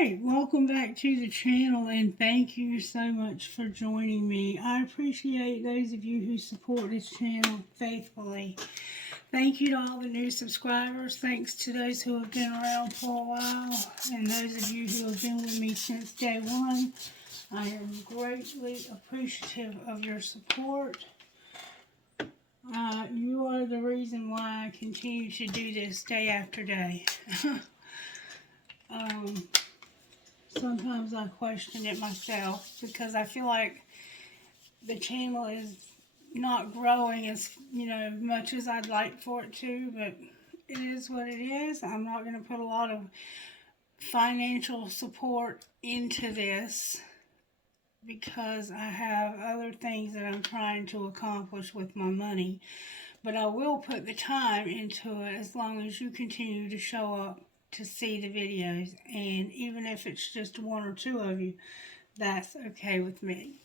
Alright, welcome back to the channel and thank you so much for joining me. I appreciate those of you who support this channel faithfully. Thank you to all the new subscribers. Thanks to those who have been around for a while and those of you who have been with me since day one. I am greatly appreciative of your support. You are the reason why I continue to do this day after day. Sometimes I question it myself because I feel like the channel is not growing as, much as I'd like for it to, but it is what it is. I'm not going to put a lot of financial support into this because I have other things that I'm trying to accomplish with my money. But I will put the time into it as long as you continue to show up to see the videos, and even if it's just one or two of you, that's okay with me.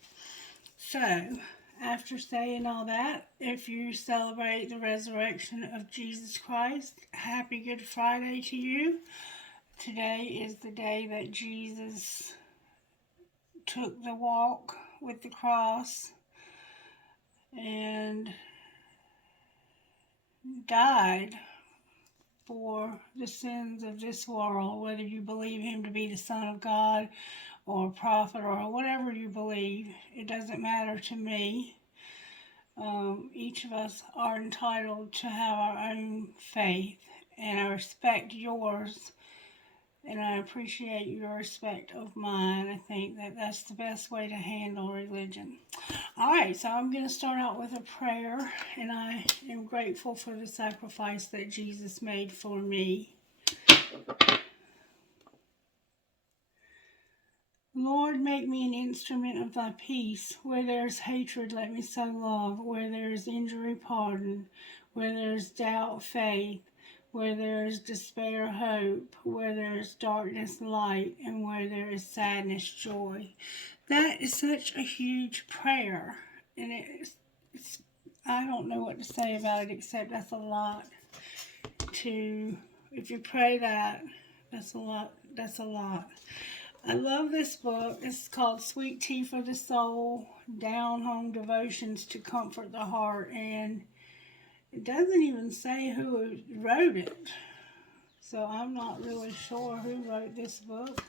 So, after saying all that, if you celebrate the resurrection of Jesus Christ, happy Good Friday to you. Today is the day that Jesus took the walk with the cross and died for the sins of this world, whether you believe him to be the Son of God or a prophet or whatever you believe. It doesn't matter to me. Each of us are entitled to have our own faith, and I respect yours, and I appreciate your respect of mine. I think that that's the best way to handle religion. Alright, so I'm going to start out with a prayer, and I am grateful for the sacrifice that Jesus made for me. Lord, make me an instrument of thy peace. Where there is hatred, let me sow love. Where there is injury, pardon. Where there is doubt, faith. Where there is despair, hope. Where there is darkness, light. And where there is sadness, joy. That is such a huge prayer. And it's I don't know what to say about it except that's a lot to, if you pray that, that's a lot. I love this book. It's called Sweet Tea for the Soul, Down Home Devotions to Comfort the Heart, and it doesn't even say who wrote it. So I'm not really sure who wrote this book.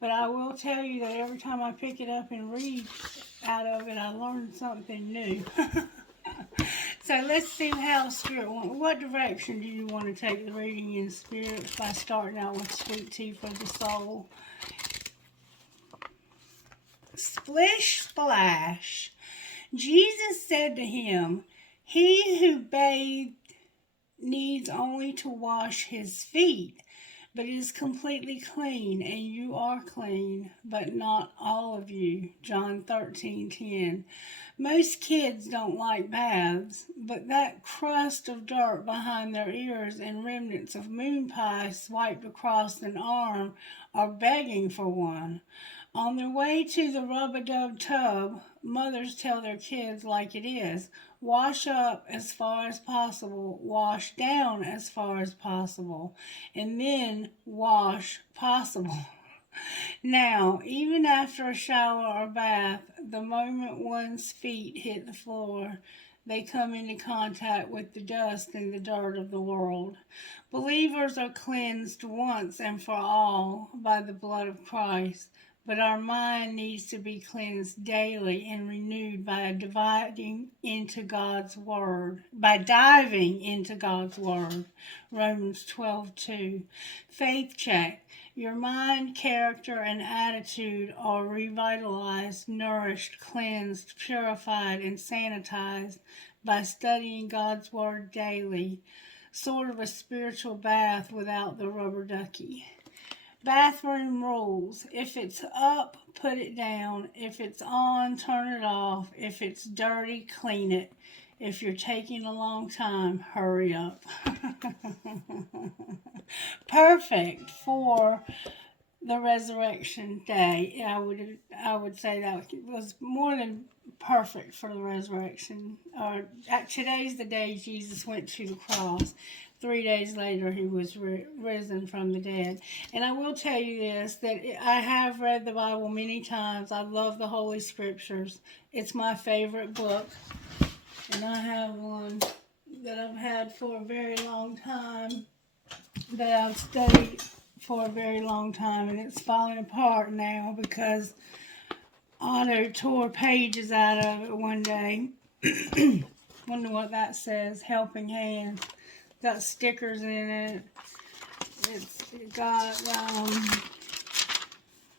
But I will tell you that every time I pick it up and read out of it, I learn something new. So let's see how Spirit wants. What direction do you want to take the reading in Spirit by starting out with Sweet Tea for the Soul? Splish splash. Jesus said to him, "He who bathed needs only to wash his feet, but is completely clean, and you are clean, but not all of you." John 13:10. Most kids don't like baths, but that crust of dirt behind their ears and remnants of moon pie swiped across an arm are begging for one. On their way to the rub-a-dub tub, mothers tell their kids like it is. Wash up as far as possible, wash down as far as possible, and then wash possible. Now, even after a shower or bath, the moment one's feet hit the floor, they come into contact with the dust and the dirt of the world. Believers are cleansed once and for all by the blood of Christ. But our mind needs to be cleansed daily and renewed by diving into God's Word. Romans 12:2. Faith check. Your mind, character, and attitude are revitalized, nourished, cleansed, purified, and sanitized by studying God's Word daily. Sort of a spiritual bath without the rubber ducky. Bathroom rules. If it's up, put it down. If it's on, turn it off. If it's dirty, clean it. If you're taking a long time, hurry up. Perfect for the resurrection day. I would say that was more than perfect for the resurrection. Today's the day Jesus went to the cross. 3 days later, he was risen from the dead. And I will tell you this, that I have read the Bible many times. I love the Holy Scriptures. It's my favorite book. And I have one that I've had for a very long time, that I've studied for a very long time. And it's falling apart now because Otto tore pages out of it one day. Wonder what that says. Helping Hand. Got stickers in it. It's got,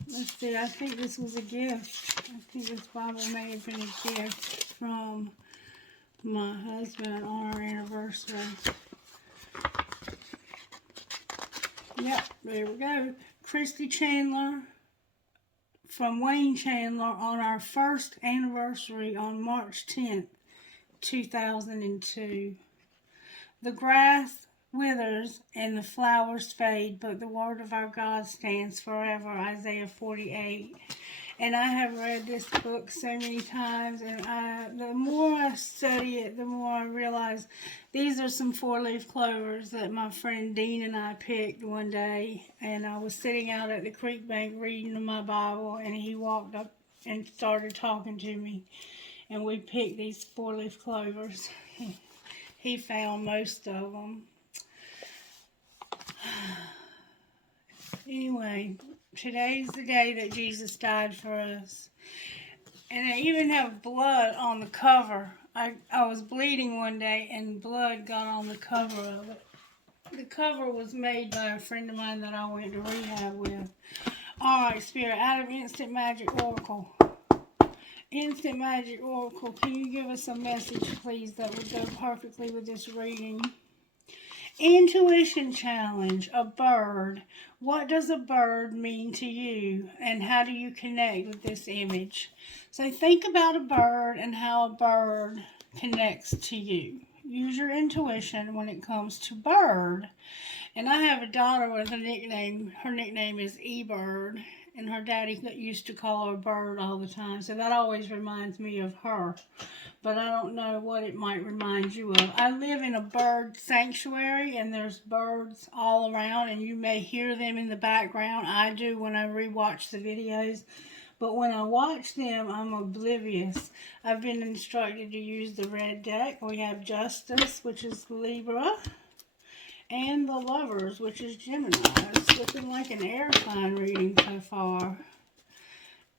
let's see, I think this was a gift. I think this Bible may have been a gift from my husband on our anniversary. Yep, there we go. Christy Chandler from Wayne Chandler on our first anniversary on March 10th, 2002. The grass withers and the flowers fade, but the word of our God stands forever, Isaiah 48. And I have read this book so many times, and the more I study it, the more I realize these are some four-leaf clovers that my friend Dean and I picked one day. And I was sitting out at the creek bank reading my Bible, and he walked up and started talking to me. And we picked these four-leaf clovers. He found most of them. Anyway, today's the day that Jesus died for us. And I even have blood on the cover. I was bleeding one day and blood got on the cover of it. The cover was made by a friend of mine that I went to rehab with. Alright, Spirit, out of Instant Magic Oracle. Instant Magic Oracle, can you give us a message, please, that would go perfectly with this reading? Intuition challenge, a bird. What does a bird mean to you, and how do you connect with this image? So think about a bird and how a bird connects to you. Use your intuition when it comes to bird. And I have a daughter with a nickname. Her nickname is E-Bird. And her daddy used to call her Bird all the time. So that always reminds me of her. But I don't know what it might remind you of. I live in a bird sanctuary, and there's birds all around. And you may hear them in the background. I do when I rewatch the videos. But when I watch them, I'm oblivious. I've been instructed to use the red deck. We have Justice, which is Libra. And the Lovers, which is Gemini. It's looking like an air sign reading so far.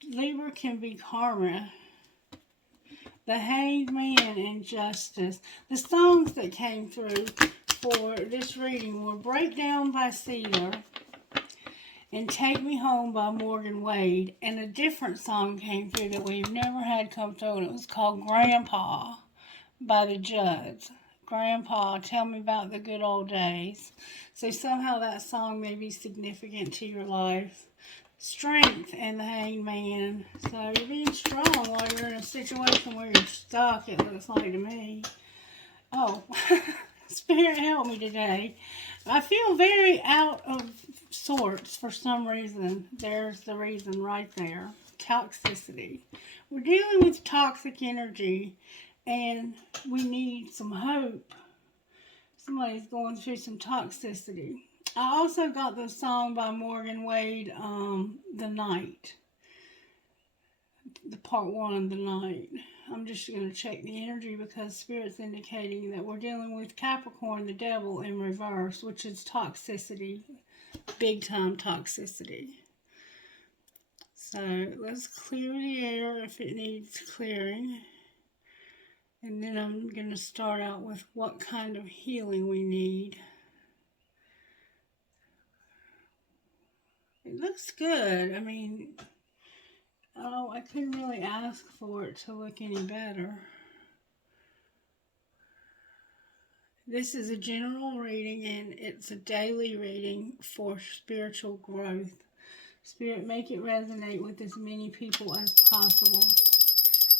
Libra can be karma. The Hanged Man and Justice. The songs that came through for this reading were Breakdown by Cedar and Take Me Home by Morgan Wade. And a different song came through that we've never had come through, and it was called Grandpa by the Judds. Grandpa, tell me about the good old days. So somehow that song may be significant to your life. Strength and the Hanged Man. So you're being strong while you're in a situation where you're stuck, it looks like to me. Oh, Spirit help me today. I feel very out of sorts for some reason. There's the reason right there. Toxicity. We're dealing with toxic energy. And we need some hope. Somebody's going through some toxicity. I also got the song by Morgan Wade, The Night. The part 1, The Night. I'm just going to check the energy because Spirit's indicating that we're dealing with Capricorn, the devil, in reverse, which is toxicity. Big time toxicity. So let's clear the air if it needs clearing. And then I'm going to start out with what kind of healing we need. It looks good. I mean, I couldn't really ask for it to look any better. This is a general reading, and it's a daily reading for spiritual growth. Spirit, make it resonate with as many people as possible.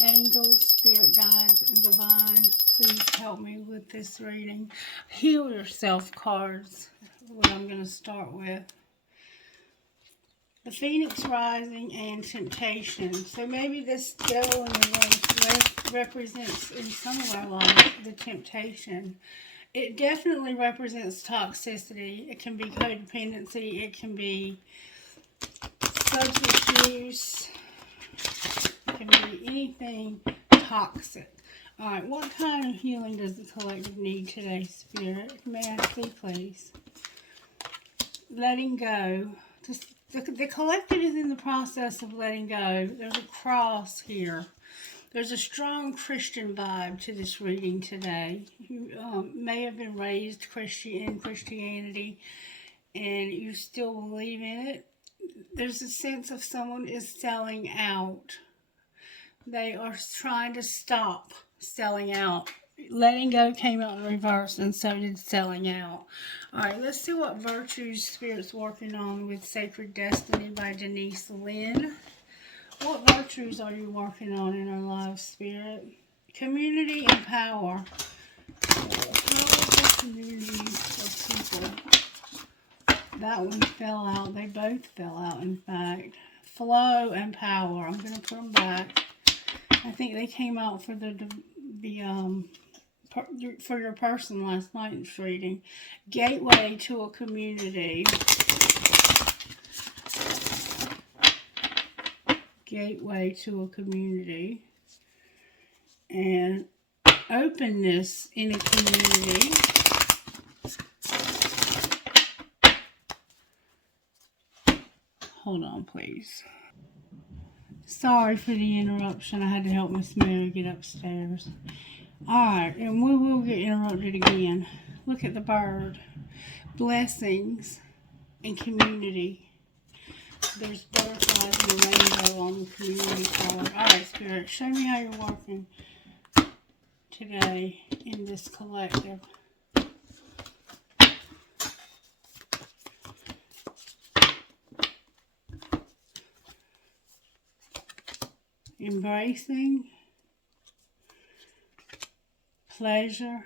Angels, spirit guides, and divine, please help me with this reading. Heal yourself cards, what I'm going to start with. The Phoenix Rising and Temptation. So maybe this devil in the reverse represents in some of our lives the temptation. it definitely represents toxicity. It can be codependency. It can be substance use. It can be anything toxic. All right, what kind of healing does the collective need today, Spirit? May I see, please? Letting go. The collective is in the process of letting go. There's a cross here. There's a strong Christian vibe to this reading today. You may have been raised in Christianity and you still believe in it. There's a sense of someone is selling out. They are trying to stop selling out. Letting go came out in reverse, and so did selling out. All right, let's see what virtues Spirit's working on with Sacred Destiny by Denise Lynn. What virtues are you working on in our lives, Spirit? Community and power. Powerful community of people. That one fell out. They both fell out, in fact. Flow and power. I'm going to put them back. I think they came out for for your person last night's reading. Gateway to a community. Gateway to a community. And openness in a community. Hold on, please. Sorry for the interruption. I had to help Miss Mary get upstairs. Alright, and we will get interrupted again. Look at the bird. Blessings and community. There's butterflies and a rainbow on the community card. Alright, Spirit, show me how you're working today in this collective. Embracing, pleasure,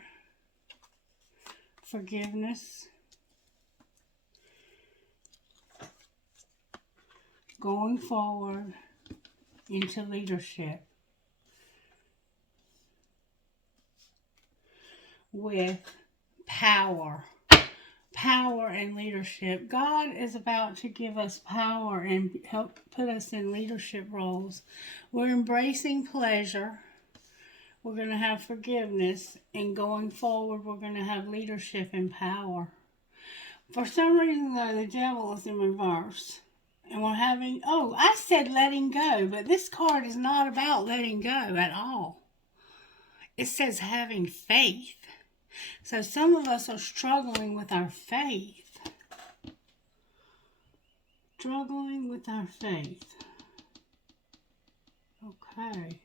forgiveness, going forward into leadership with power. Power and leadership. God is about to give us power and help put us in leadership roles. We're embracing pleasure. We're going to have forgiveness. And going forward, we're going to have leadership and power. For some reason, though, the devil is in reverse. And we're having, I said letting go, but this card is not about letting go at all. It says having faith. So some of us are struggling with our faith. Struggling with our faith. Okay.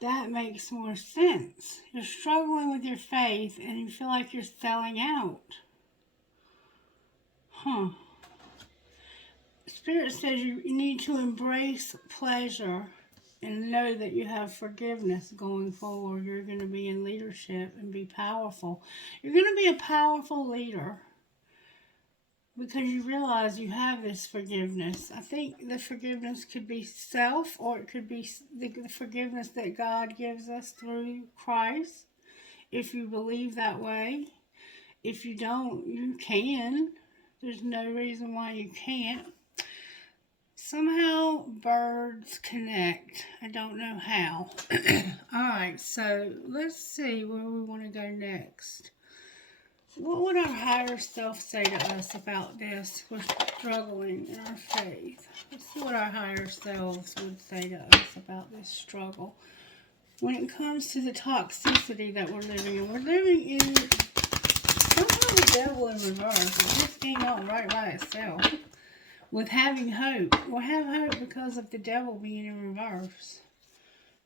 That makes more sense. You're struggling with your faith and you feel like you're selling out. Spirit says you need to embrace pleasure and know that you have forgiveness going forward. You're going to be in leadership and be powerful. You're going to be a powerful leader because you realize you have this forgiveness. I think the forgiveness could be self, or it could be the forgiveness that God gives us through Christ, if you believe that way. If you don't, you can. There's no reason why you can't. Somehow birds connect. I don't know how. Alright, so let's see where we want to go next. What would our higher self say to us about this? We're struggling in our faith. Let's see what our higher selves would say to us about this struggle. When it comes to the toxicity that we're living in, we're living in somehow the devil in reverse. It just came out right by itself. With having hope. We'll have hope because of the devil being in reverse.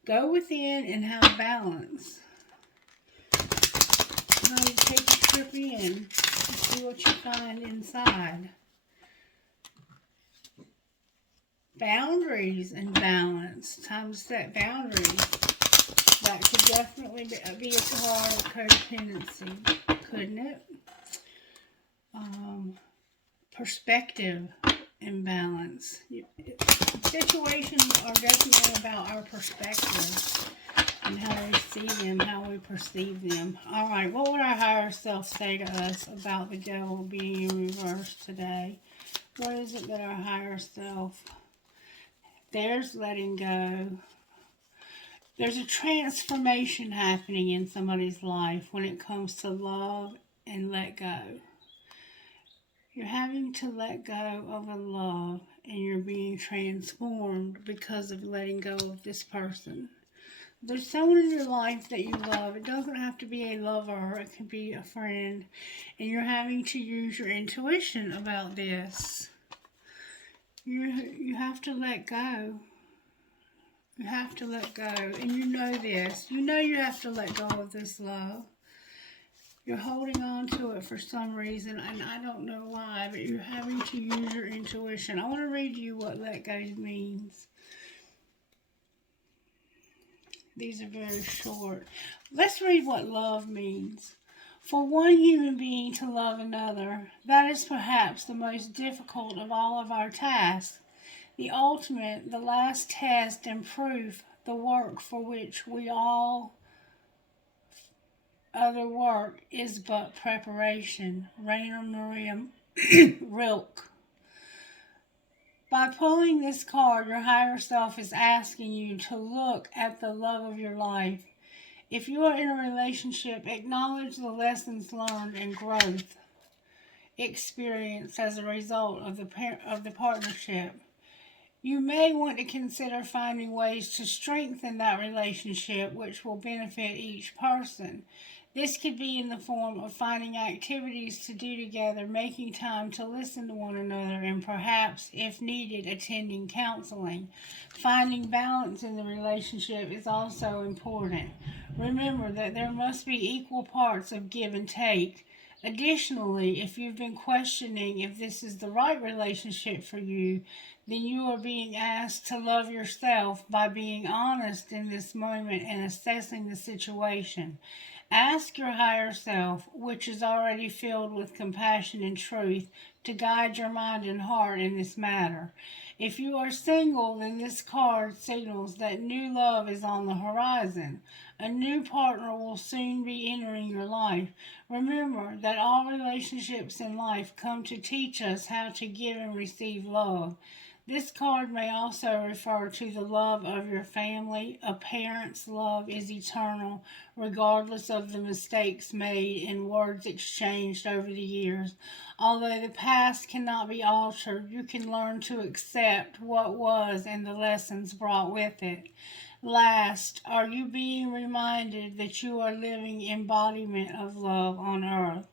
Go within and have balance. Now you take a trip in and see what you find inside. Boundaries and balance. Time to set boundaries. That could definitely be a card of codependency, couldn't it? Perspective and balance. Situations are definitely about our perspective and how we see them, how we perceive them. All right, what would our higher self say to us about the devil being in reverse today? What is it that our higher self, there's letting go. There's a transformation happening in somebody's life when it comes to love and let go. You're having to let go of a love and you're being transformed because of letting go of this person. There's someone in your life that you love. It doesn't have to be a lover, it can be a friend. And you're having to use your intuition about this. You have to let go. You have to let go. And you know this. You know you have to let go of this love. You're holding on to it for some reason, and I don't know why, but you're having to use your intuition. I want to read you what let go means. These are very short. Let's read what love means. For one human being to love another, that is perhaps the most difficult of all of our tasks. The ultimate, the last test and proof, the work for which we all other work is but preparation. Rainer Maria Rilke. By pulling this card, your higher self is asking you to look at the love of your life. If you are in a relationship, acknowledge the lessons learned and growth experienced as a result of the partnership. You may want to consider finding ways to strengthen that relationship which will benefit each person. This could be in the form of finding activities to do together, making time to listen to one another, and perhaps, if needed, attending counseling. Finding balance in the relationship is also important. Remember that there must be equal parts of give and take. Additionally, if you've been questioning if this is the right relationship for you, then you are being asked to love yourself by being honest in this moment and assessing the situation. Ask your higher self, which is already filled with compassion and truth, to guide your mind and heart in this matter. If you are single, then this card signals that new love is on the horizon. A new partner will soon be entering your life. Remember that all relationships in life come to teach us how to give and receive love. This card may also refer to the love of your family. A parent's love is eternal, regardless of the mistakes made and words exchanged over the years. Although the past cannot be altered, you can learn to accept what was and the lessons brought with it. Last, are you being reminded that you are living embodiment of love on earth?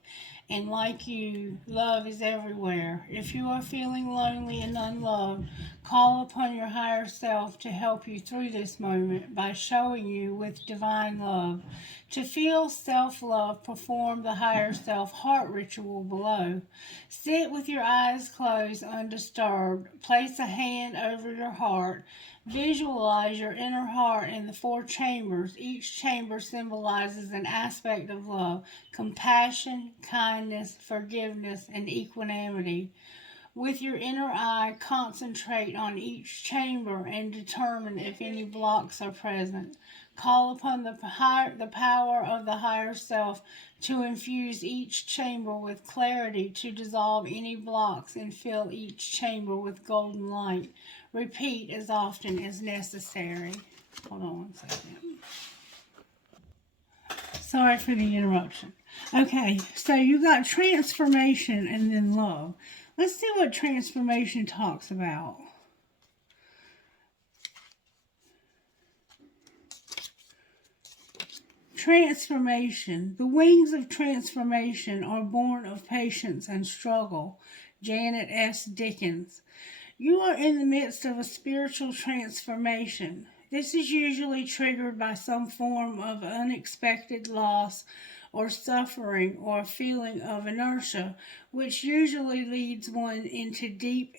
And like you, love is everywhere. If you are feeling lonely and unloved, call upon your higher self to help you through this moment by showing you with divine love. To feel self-love, perform the higher self heart ritual below. Sit with your eyes closed, undisturbed. Place a hand over your heart. Visualize your inner heart in the 4 chambers. Each chamber symbolizes an aspect of love: compassion, kindness, forgiveness, and equanimity. With your inner eye, concentrate on each chamber and determine if any blocks are present. Call upon the power of the higher self to infuse each chamber with clarity, to dissolve any blocks and fill each chamber with golden light. Repeat as often as necessary. Hold on one second. Sorry for the interruption. Okay, so you got transformation and then love. Let's see what transformation talks about. Transformation. The wings of transformation are born of patience and struggle. Janet S. Dickens. You are in the midst of a spiritual transformation. This is usually triggered by some form of unexpected loss or suffering or a feeling of inertia, which usually leads one into deep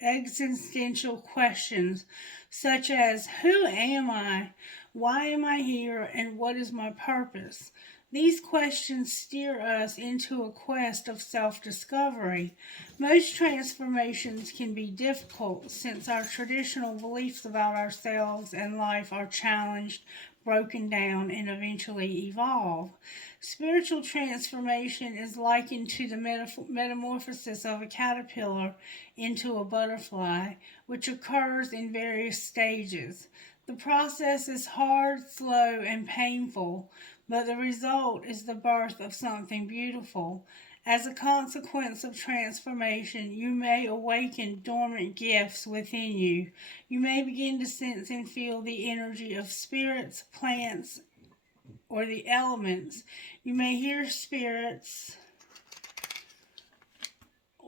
existential questions such as, who am I? Why am I here? And what is my purpose? These questions steer us into a quest of self discovery. Most transformations can be difficult since our traditional beliefs about ourselves and life are challenged, broken down, and eventually evolve. Spiritual transformation is likened to the metamorphosis of a caterpillar into a butterfly, which occurs in various stages. The process is hard, slow, and painful, but the result is the birth of something beautiful. As a consequence of transformation, you may awaken dormant gifts within you. You may begin to sense and feel the energy of spirits, plants, or the elements. You may hear spirits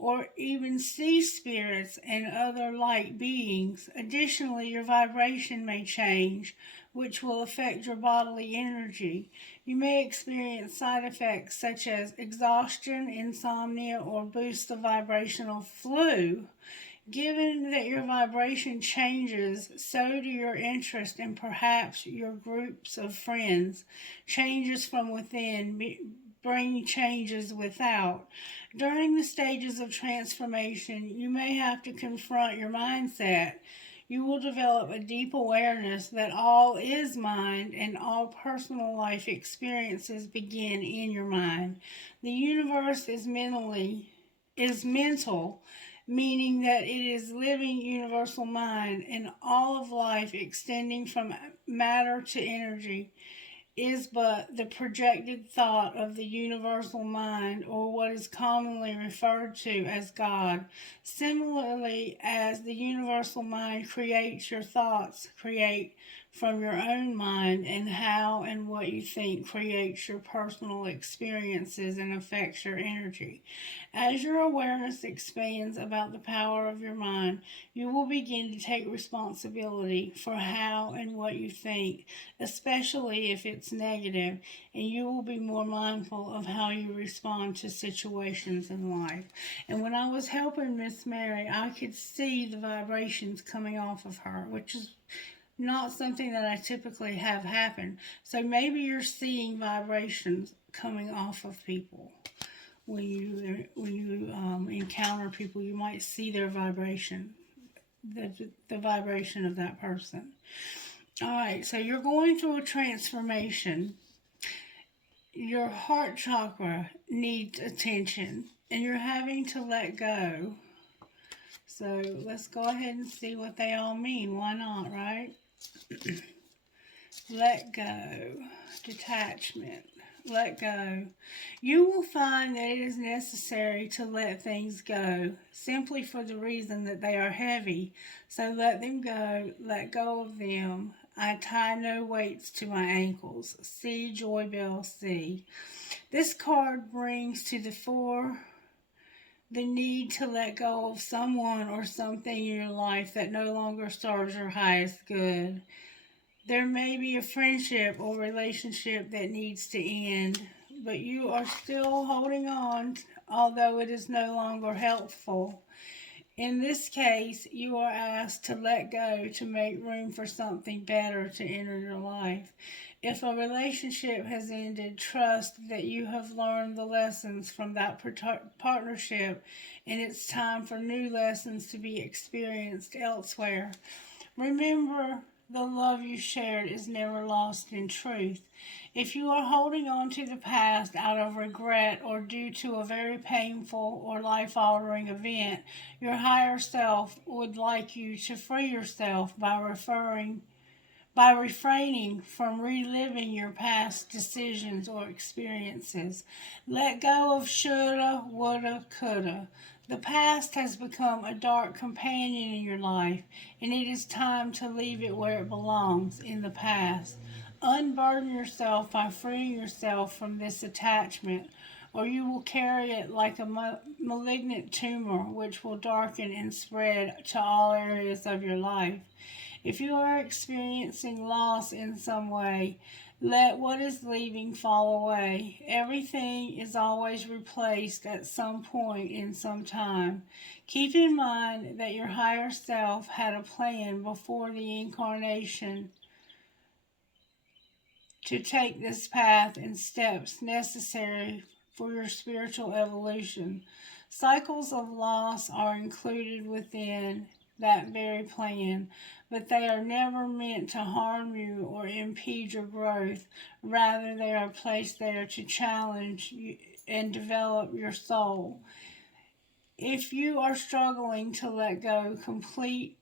or even see spirits and other light beings. Additionally, your vibration may change, which will affect your bodily energy. You may experience side effects such as exhaustion, insomnia, or boost of vibrational flu. Given that your vibration changes, so do your interest and perhaps your groups of friends. Changes from within bring changes without. During the stages of transformation, you may have to confront your mindset. You will develop a deep awareness that all is mind and all personal life experiences begin in your mind. The universe is mental, meaning that it is living universal mind, and all of life extending from matter to energy is but the projected thought of the universal mind, or what is commonly referred to as God. Similarly, as the universal mind creates, your thoughts create from your own mind, and how and what you think creates your personal experiences and affects your energy. As your awareness expands about the power of your mind, you will begin to take responsibility for how and what you think, especially if it's negative, and you will be more mindful of how you respond to situations in life. And when I was helping Miss Mary, I could see the vibrations coming off of her, which is not something that I typically have happen. So maybe you're seeing vibrations coming off of people. When you encounter people, you might see their vibration, the vibration of that person. All right, so you're going through a transformation. Your heart chakra needs attention, and you're having to let go. So let's go ahead and see what they all mean. Why not, right? Let go, detachment, let go. You will find that it is necessary to let things go simply for the reason that they are heavy. So let them go, let go of them. I tie no weights to my ankles. See Joy Bell C. This card brings to the fore the need to let go of someone or something in your life that no longer serves your highest good. There may be a friendship or relationship that needs to end, but you are still holding on, although it is no longer helpful. In this case, you are asked to let go to make room for something better to enter your life. If a relationship has ended, trust that you have learned the lessons from that partnership, and it's time for new lessons to be experienced elsewhere. Remember, the love you shared is never lost in truth. If you are holding on to the past out of regret or due to a very painful or life altering event, your higher self would like you to free yourself by refraining from reliving your past decisions or experiences. Let go of shoulda, woulda, coulda. The past has become a dark companion in your life, and it is time to leave it where it belongs, in the past. Unburden yourself by freeing yourself from this attachment, or you will carry it like a malignant tumor which will darken and spread to all areas of your life. If you are experiencing loss in some way, let what is leaving fall away. Everything is always replaced at some point in some time. Keep in mind that your higher self had a plan before the incarnation to take this path and steps necessary for your spiritual evolution. Cycles of loss are included within that very plan, but they are never meant to harm you or impede your growth. Rather, they are placed there to challenge you and develop your soul. If you are struggling to let go, complete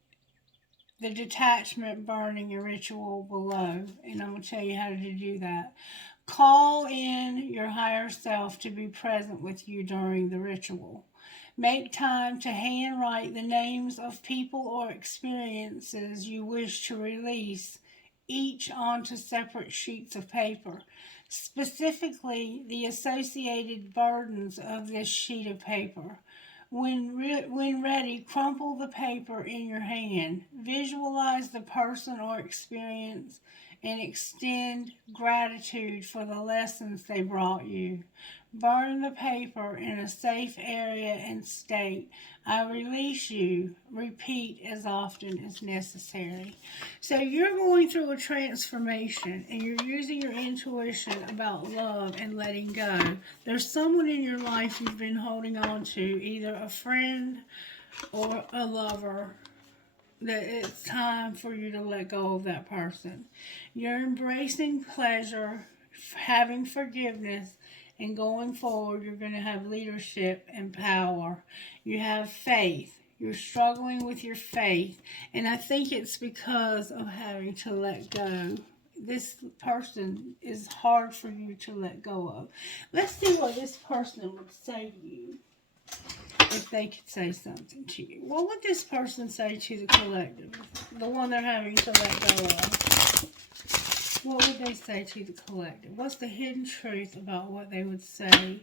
the detachment burning ritual below, and I'm going to tell you how to do that. Call in your higher self to be present with you during the ritual. Make time to handwrite the names of people or experiences you wish to release, each onto separate sheets of paper. Specifically, the associated burdens of this sheet of paper. When ready, crumple the paper in your hand. Visualize the person or experience and extend gratitude for the lessons they brought you. Burn the paper in a safe area and state, I release you. Repeat as often as necessary. So you're going through a transformation and you're using your intuition about love and letting go. There's someone in your life you've been holding on to, either a friend or a lover, that it's time for you to let go of that person. You're embracing pleasure, having forgiveness, and going forward, you're going to have leadership and power. You have faith. You're struggling with your faith. And I think it's because of having to let go. This person is hard for you to let go of. Let's see what this person would say to you if they could say something to you. What would this person say to the collective? The one they're having to let go of. What would they say to the collective? What's the hidden truth about what they would say?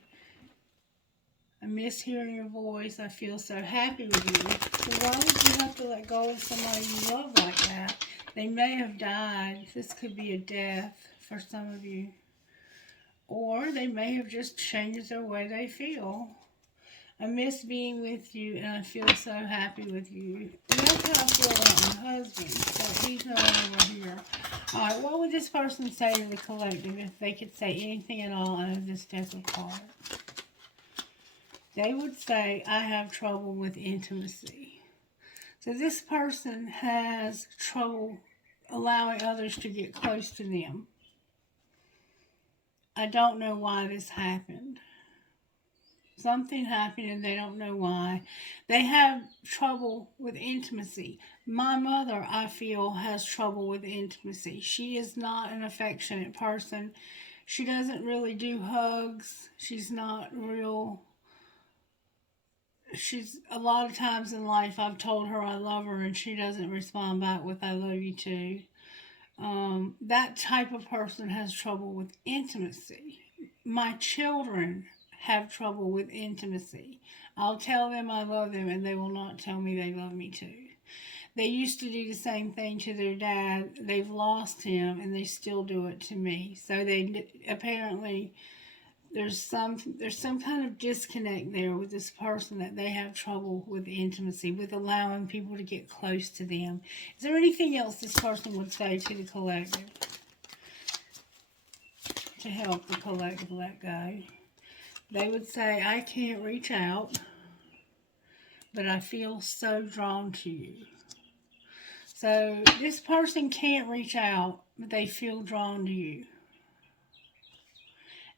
I miss hearing your voice. I feel so happy with you. So why would you have to let go of somebody you love like that? They may have died. This could be a death for some of you. Or they may have just changed their way they feel. I miss being with you, and I feel so happy with you. And that's how I feel about my husband, so he's no longer here. Alright, what would this person say to the collective if they could say anything at all out of this deck of cards? They would say, I have trouble with intimacy. So this person has trouble allowing others to get close to them. I don't know why this happened. Something happened and they don't know why. They have trouble with intimacy. My mother, I feel, has trouble with intimacy. She is not an affectionate person. She doesn't really do hugs. She's not real. She's, a lot of times in life I've told her I love her and she doesn't respond back with I love you too. That type of person has trouble with intimacy. My children have trouble with intimacy. I'll tell them I love them and they will not tell me they love me too. They used to do the same thing to their dad. They've lost him and they still do it to me. So they apparently there's some kind of disconnect there with this person, that they have trouble with intimacy, with allowing people to get close to them. Is there anything else this person would say to the collective to help the collective let go? They would say, I can't reach out, but I feel so drawn to you. So this person can't reach out, but they feel drawn to you.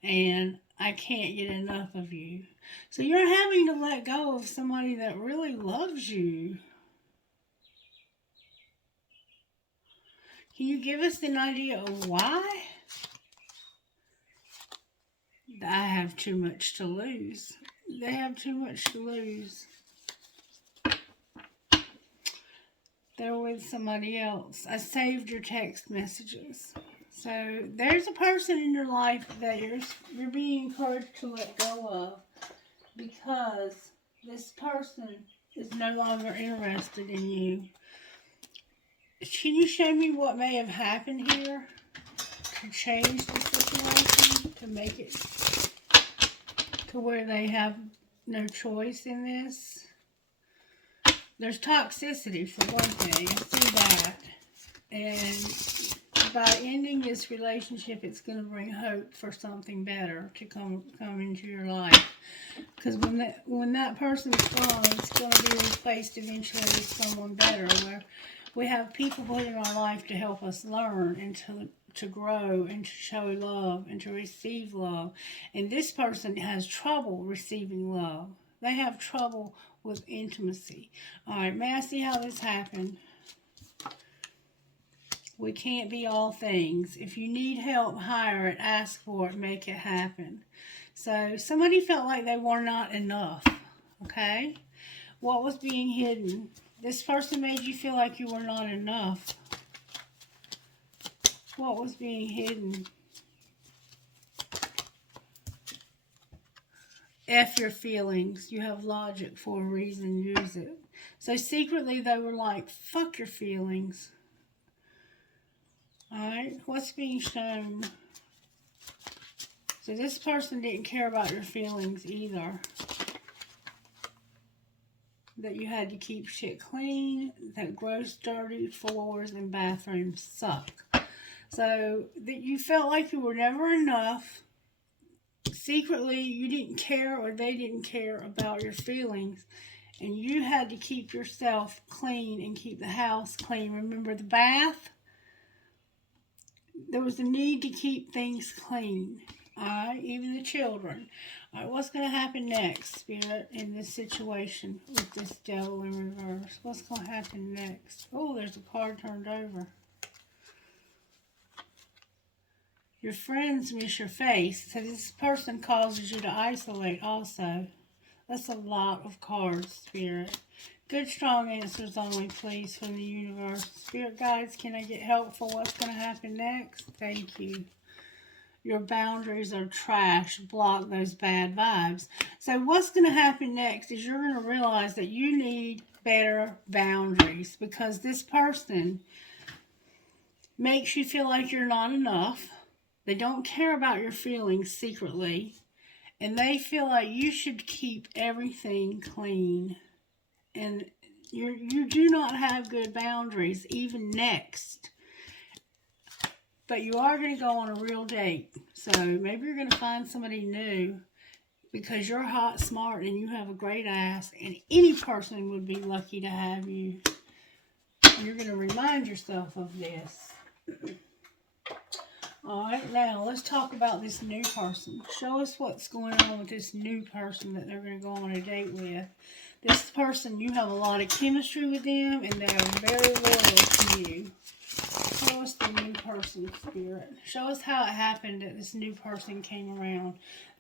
And I can't get enough of you. So you're having to let go of somebody that really loves you. Can you give us an idea of why? I have too much to lose. They have too much to lose. They're with somebody else. I saved your text messages. So there's a person in your life that you're being encouraged to let go of, because this person is no longer interested in you. Can you show me what may have happened here to change the situation, to make it to where they have no choice in this? There's toxicity for one thing. I see that. And by ending this relationship, it's going to bring hope for something better to come into your life. Because when that person's gone, it's going to be replaced eventually with someone better. Where we have people put in our life to help us learn and to grow and to show love and to receive love. And this person has trouble receiving love. They have trouble with intimacy. All right, may I see how this happened? We can't be all things. If you need help, hire it, ask for it, make it happen. So somebody felt like they were not enough, okay? What was being hidden? This person made you feel like you were not enough. What was being hidden? F your feelings. You have logic for a reason. Use it. So secretly they were like, fuck your feelings. Alright, what's being shown? So this person didn't care about your feelings either. That you had to keep shit clean, that gross, dirty floors and bathrooms suck. So that you felt like you were never enough. Secretly, you didn't care or they didn't care about your feelings. And you had to keep yourself clean and keep the house clean. Remember the bath? There was a need to keep things clean. Alright, even the children. Alright, what's going to happen next, Spirit, in this situation with this devil in reverse? What's going to happen next? Oh, there's a card turned over. Your friends miss your face. So this person causes you to isolate also. That's a lot of cards, Spirit. Good, strong answers only, please, from the universe. Spirit guides, can I get help for what's going to happen next? Thank you. Your boundaries are trash. Block those bad vibes. So what's going to happen next is you're going to realize that you need better boundaries because this person makes you feel like you're not enough. They don't care about your feelings secretly. And they feel like you should keep everything clean. And you do not have good boundaries, even next. But you are going to go on a real date. So maybe you're going to find somebody new because you're hot, smart, and you have a great ass. And any person would be lucky to have you. You're going to remind yourself of this. Alright, now let's talk about this new person. Show us what's going on with this new person that they're going to go on a date with. This person, you have a lot of chemistry with them and they are very loyal to you. Show us the new person, Spirit. Show us how it happened that this new person came around.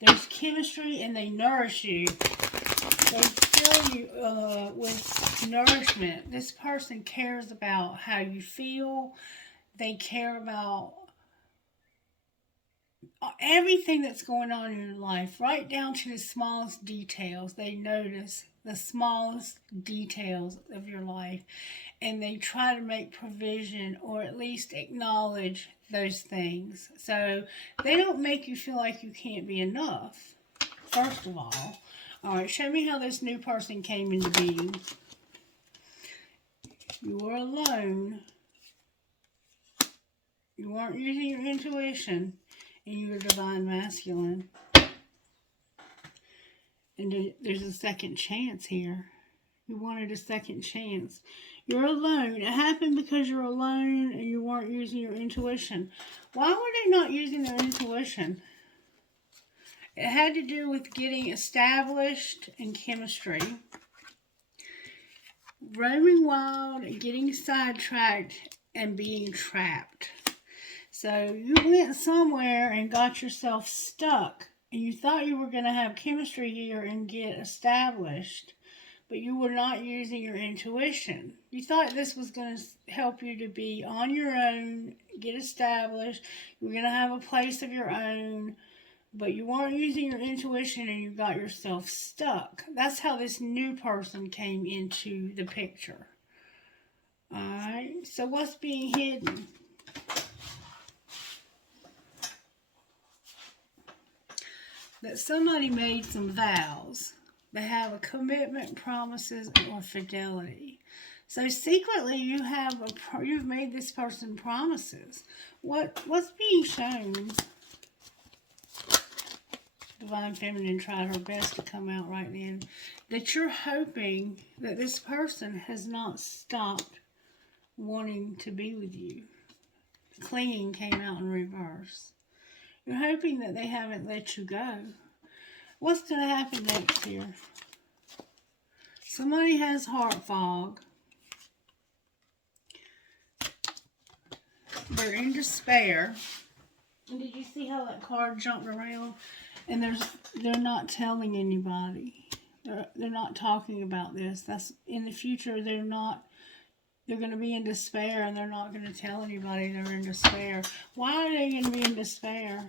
There's chemistry and they nourish you. They fill you with nourishment. This person cares about how you feel. They care about everything that's going on in your life, right down to the smallest details. They notice the smallest details of your life and they try to make provision or at least acknowledge those things. So they don't make you feel like you can't be enough, first of all. Alright, show me how this new person came into being. You were alone. You weren't using your intuition. And you were divine masculine. And there's a second chance here. You wanted a second chance. You're alone. It happened because you're alone and you weren't using your intuition. Why were they not using their intuition? It had to do with getting established in chemistry. Roaming wild, getting sidetracked, and being trapped. So you went somewhere and got yourself stuck. And you thought you were going to have chemistry here and get established. But you were not using your intuition. You thought this was going to help you to be on your own, get established. You were going to have a place of your own. But you weren't using your intuition and you got yourself stuck. That's how this new person came into the picture. Alright, so what's being hidden? That somebody made some vows. They have a commitment, promises, or fidelity. So secretly, you've made this person promises. What's being shown? Divine Feminine tried her best to come out right then. That you're hoping that this person has not stopped wanting to be with you. Clinging came out in reverse. You're hoping that they haven't let you go. What's going to happen next here? Somebody has heart fog. They're in despair. And did you see how that card jumped around? And they're not telling anybody. They're not talking about this. That's in the future. They're going to be in despair, and they're not going to tell anybody they're in despair. Why are they going to be in despair?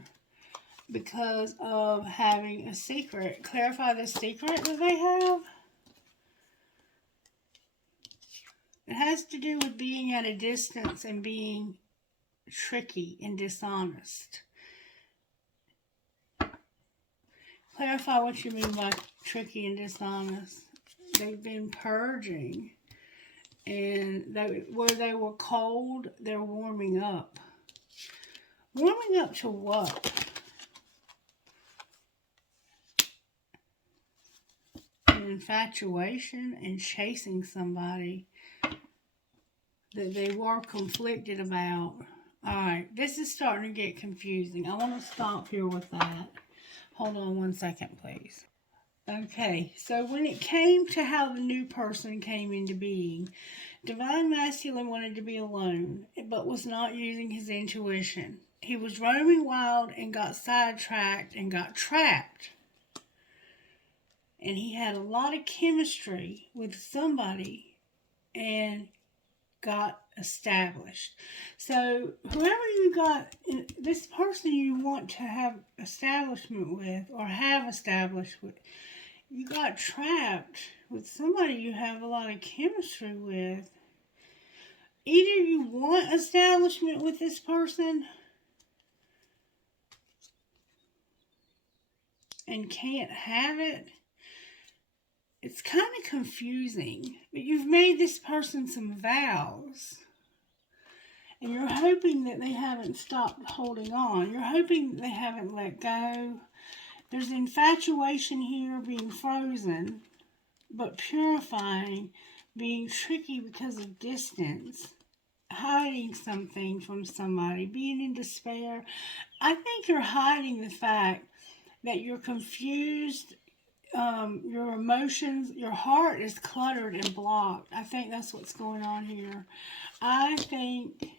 Because of having a secret. Clarify the secret that they have. It has to do with being at a distance and being tricky and dishonest. Clarify what you mean by tricky and dishonest. They've been purging. And where they were cold, they're warming up. Warming up to what? An infatuation and chasing somebody that they were conflicted about. Alright, this is starting to get confusing. I want to stop here with that. Hold on 1 second, please. Okay, so when it came to how the new person came into being, Divine Masculine wanted to be alone, but was not using his intuition. He was roaming wild and got sidetracked and got trapped. And he had a lot of chemistry with somebody and got established. So whoever you got, this person you want to have establishment with or have established with, you got trapped with somebody you have a lot of chemistry with. Either you want establishment with this person and can't have it. It's kind of confusing, but you've made this person some vows. And you're hoping that they haven't stopped holding on. You're hoping that they haven't let go. There's infatuation here being frozen, but purifying, being tricky because of distance, hiding something from somebody, being in despair. I think you're hiding the fact that you're confused. Your emotions, your heart is cluttered and blocked. I think that's what's going on here. I think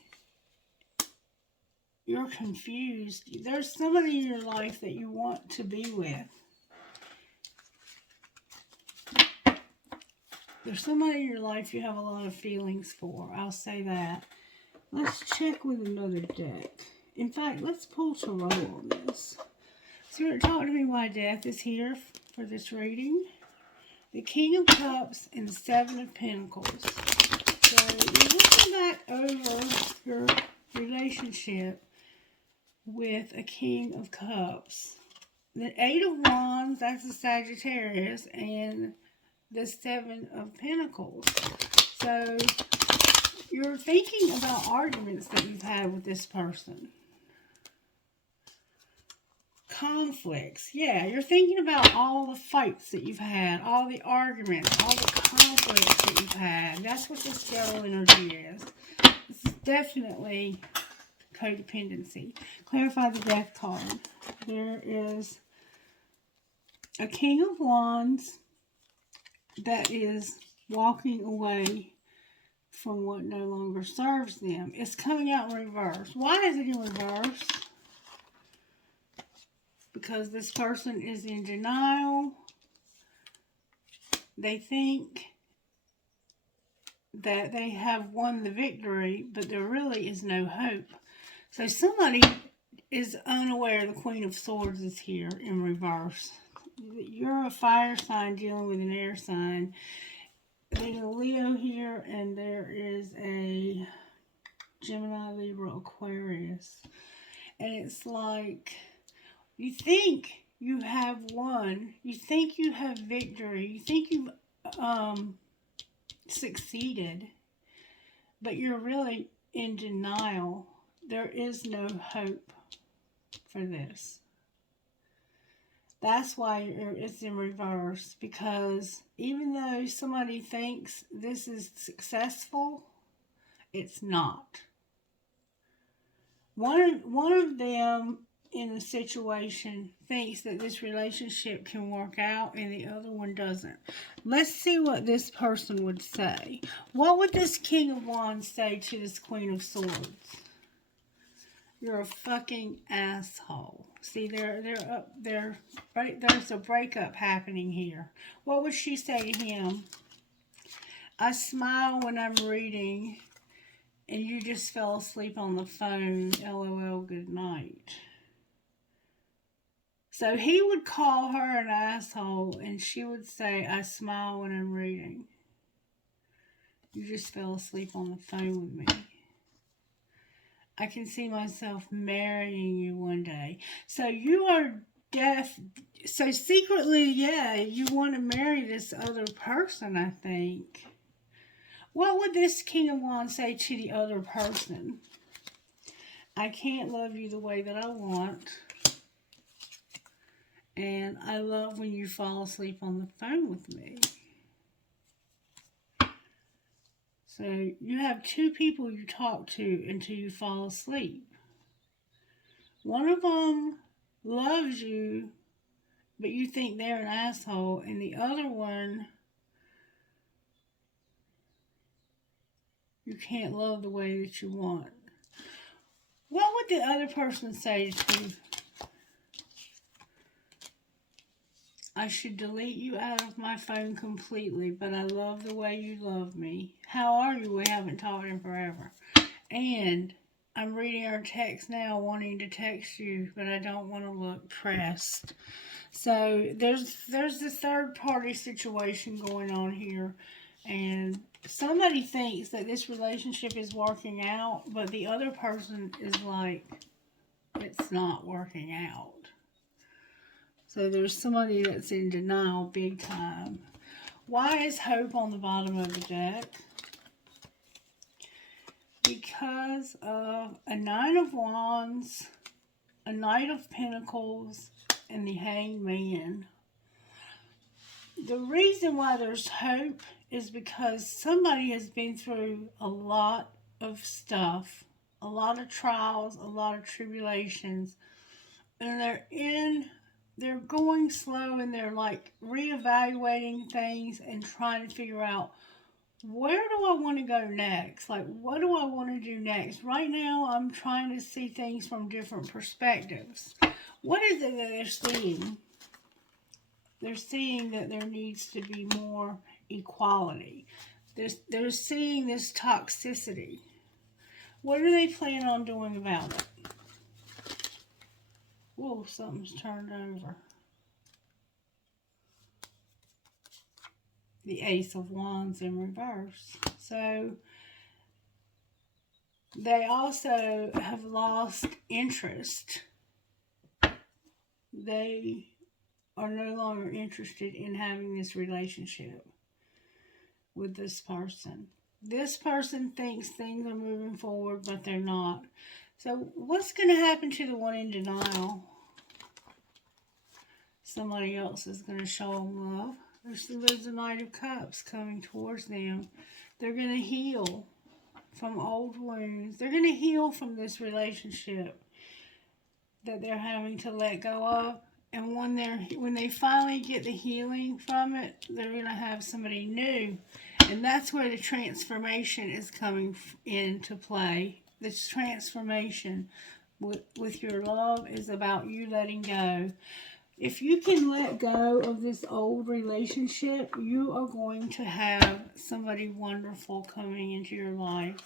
you're confused. There's somebody in your life that you want to be with. There's somebody in your life you have a lot of feelings for. I'll say that. Let's check with another deck. In fact, let's pull tarot on this. Spirit, talk to me why death is here for this reading. The King of Cups and the Seven of Pentacles. So you're looking back over your relationship with a King of Cups. The Eight of Wands, that's the Sagittarius, and the Seven of Pentacles. So you're thinking about arguments that you've had with this person. Conflicts. Yeah, you're thinking about all the fights that you've had, all the arguments, all the conflicts that you've had. That's what this devil energy is. This is definitely codependency. Clarify the death card. There is a King of Wands that is walking away from what no longer serves them. It's coming out in reverse. Why is it in reverse? Because this person is in denial. They think that they have won the victory, but there really is no hope. So somebody is unaware the Queen of Swords is here in reverse. You're a fire sign dealing with an air sign. There's a Leo here, and there is a Gemini, Libra, Aquarius. And it's like, you think you have won. You think you have victory. You think you've succeeded, but you're really in denial. There is no hope for this. That's why it's in reverse, because even though somebody thinks this is successful, it's not. One of them in the situation thinks that this relationship can work out and the other one doesn't. Let's see what this person would say. What would this King of Wands say to this Queen of Swords? You're a fucking asshole. See, they're up there. Right, there's a breakup happening here. What would she say to him? I smile when I'm reading, and you just fell asleep on the phone. LOL, good night. So he would call her an asshole, and she would say, I smile when I'm reading. You just fell asleep on the phone with me. I can see myself marrying you one day. So you are deaf. So secretly, yeah, you want to marry this other person, I think. What would this King of Wands say to the other person? I can't love you the way that I want. And I love when you fall asleep on the phone with me. So you have two people you talk to until you fall asleep. One of them loves you, but you think they're an asshole, and the other one, you can't love the way that you want. What would the other person say to you? I should delete you out of my phone completely, but I love the way you love me. How are you? We haven't talked in forever. And I'm reading our text now, wanting to text you, but I don't want to look pressed. So there's this third party situation going on here, and somebody thinks that this relationship is working out, but the other person is like, it's not working out. So there's somebody that's in denial big time. Why is hope on the bottom of the deck? Because of a Nine of Wands, a Knight of Pentacles, and the Hanged Man. The reason why there's hope is because somebody has been through a lot of stuff, a lot of trials, a lot of tribulations, and they're going slow, and they're like reevaluating things and trying to figure out, where do I want to go next? Like, what do I want to do next? Right now, I'm trying to see things from different perspectives. What is it that they're seeing? They're seeing that there needs to be more equality. They're seeing this toxicity. What do they plan on doing about it? Whoa, something's turned over. The Ace of Wands in reverse. So they also have lost interest. They are no longer interested in having this relationship with this person. This person thinks things are moving forward, but they're not. So what's going to happen to the one in denial? Somebody else is going to show them love. There's the Knight of Cups coming towards them. They're going to heal from old wounds. They're going to heal from this relationship that they're having to let go of. And when they finally get the healing from it, they're going to have somebody new. And that's where the transformation is coming into play. This transformation with your love is about you letting go. If you can let go of this old relationship, you are going to have somebody wonderful coming into your life.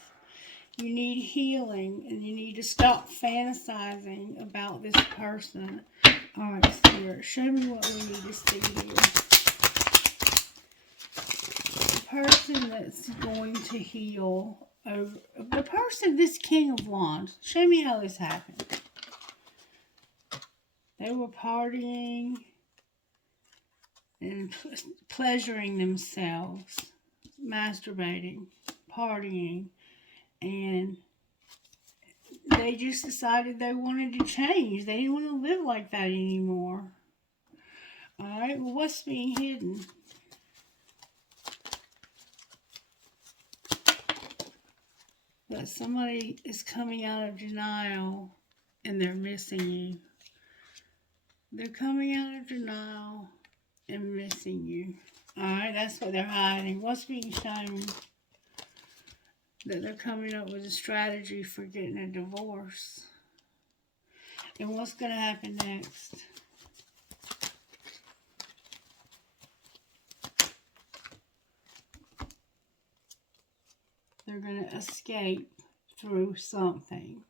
You need healing, and you need to stop fantasizing about this person. All right, Spirit, show me what we need to see here. The person that's going to heal over the person, this King of Wands. Show me how this happened. They were partying and pleasuring themselves. masturbating, partying, and they just decided they wanted to change. They didn't want to live like that anymore. Alright, well, what's being hidden? That somebody is coming out of denial and they're missing you. They're coming out of denial and missing you. Alright, that's what they're hiding. What's being shown? That they're coming up with a strategy for getting a divorce. And what's going to happen next? They're going to escape through something.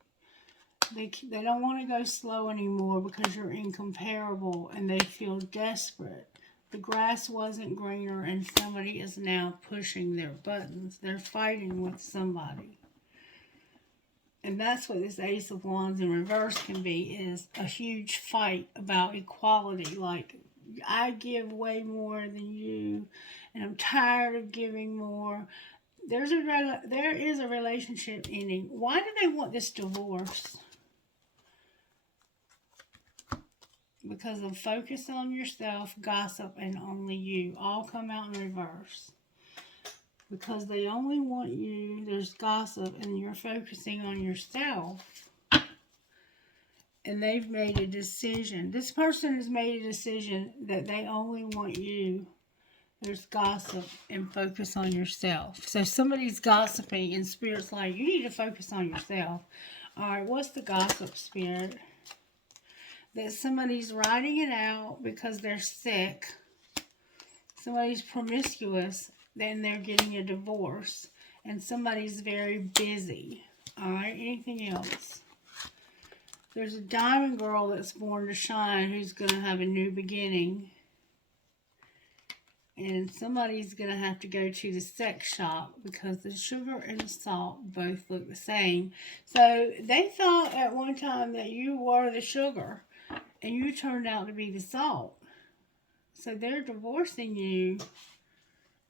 They don't want to go slow anymore because you're incomparable and they feel desperate. The grass wasn't greener and somebody is now pushing their buttons. They're fighting with somebody. And that's what this Ace of Wands in reverse can be, is a huge fight about equality. Like, I give way more than you and I'm tired of giving more. There is a relationship ending. Why do they want this divorce? Because of focus on yourself, gossip, and only you. All come out in reverse. Because they only want you, there's gossip, and you're focusing on yourself. And they've made a decision. This person has made a decision that they only want you. There's gossip and focus on yourself. So somebody's gossiping and Spirit's like, you need to focus on yourself. Alright, what's the gossip, Spirit? That somebody's writing it out because they're sick. Somebody's promiscuous, then they're getting a divorce. And somebody's very busy. Alright, anything else? There's a diamond girl that's born to shine who's going to have a new beginning. And somebody's going to have to go to the sex shop because the sugar and the salt both look the same. So they thought at one time that you were the sugar and you turned out to be the salt. So they're divorcing you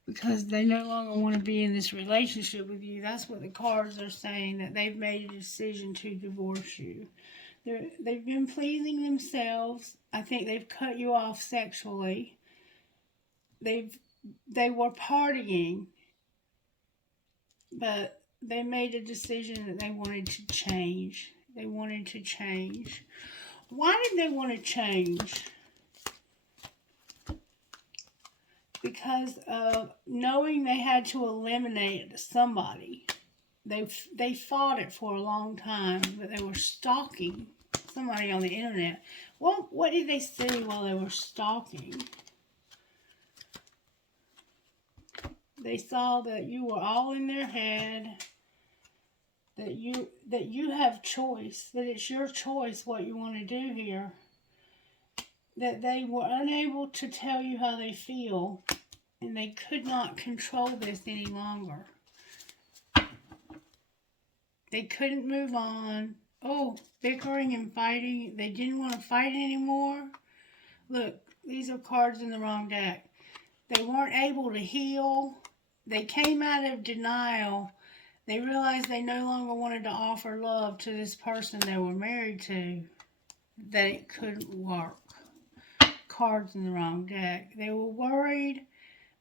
because they no longer want to be in this relationship with you. That's what the cards are saying, that they've made a decision to divorce you. They've been pleasing themselves. I think they've cut you off sexually. They were partying, but they made a decision that they wanted to change. They wanted to change. Why did they want to change? Because of knowing they had to eliminate somebody. They fought it for a long time, but they were stalking somebody on the internet. What did they see while they were stalking? They saw that you were all in their head, that you have choice, that it's your choice what you want to do here, that they were unable to tell you how they feel, and they could not control this any longer. They couldn't move on. Oh, bickering and fighting. They didn't want to fight anymore. Look, these are cards in the wrong deck. They weren't able to heal. They came out of denial. They realized they no longer wanted to offer love to this person they were married to. That it couldn't work. Cards in the wrong deck. They were worried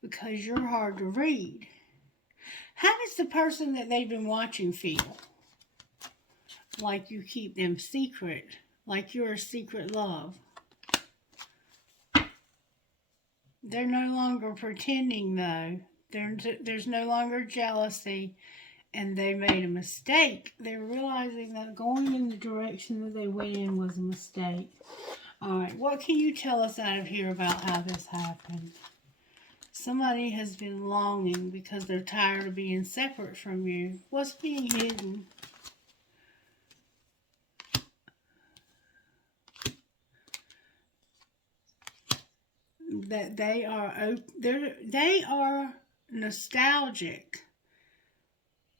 because you're hard to read. How does the person that they've been watching feel? Like you keep them secret. Like you're a secret love. They're no longer pretending though. There's no longer jealousy, and they made a mistake. They're realizing that going in the direction that they went in was a mistake. Alright, what can you tell us out of here about how this happened? Somebody has been longing because they're tired of being separate from you. What's being hidden? That they are nostalgic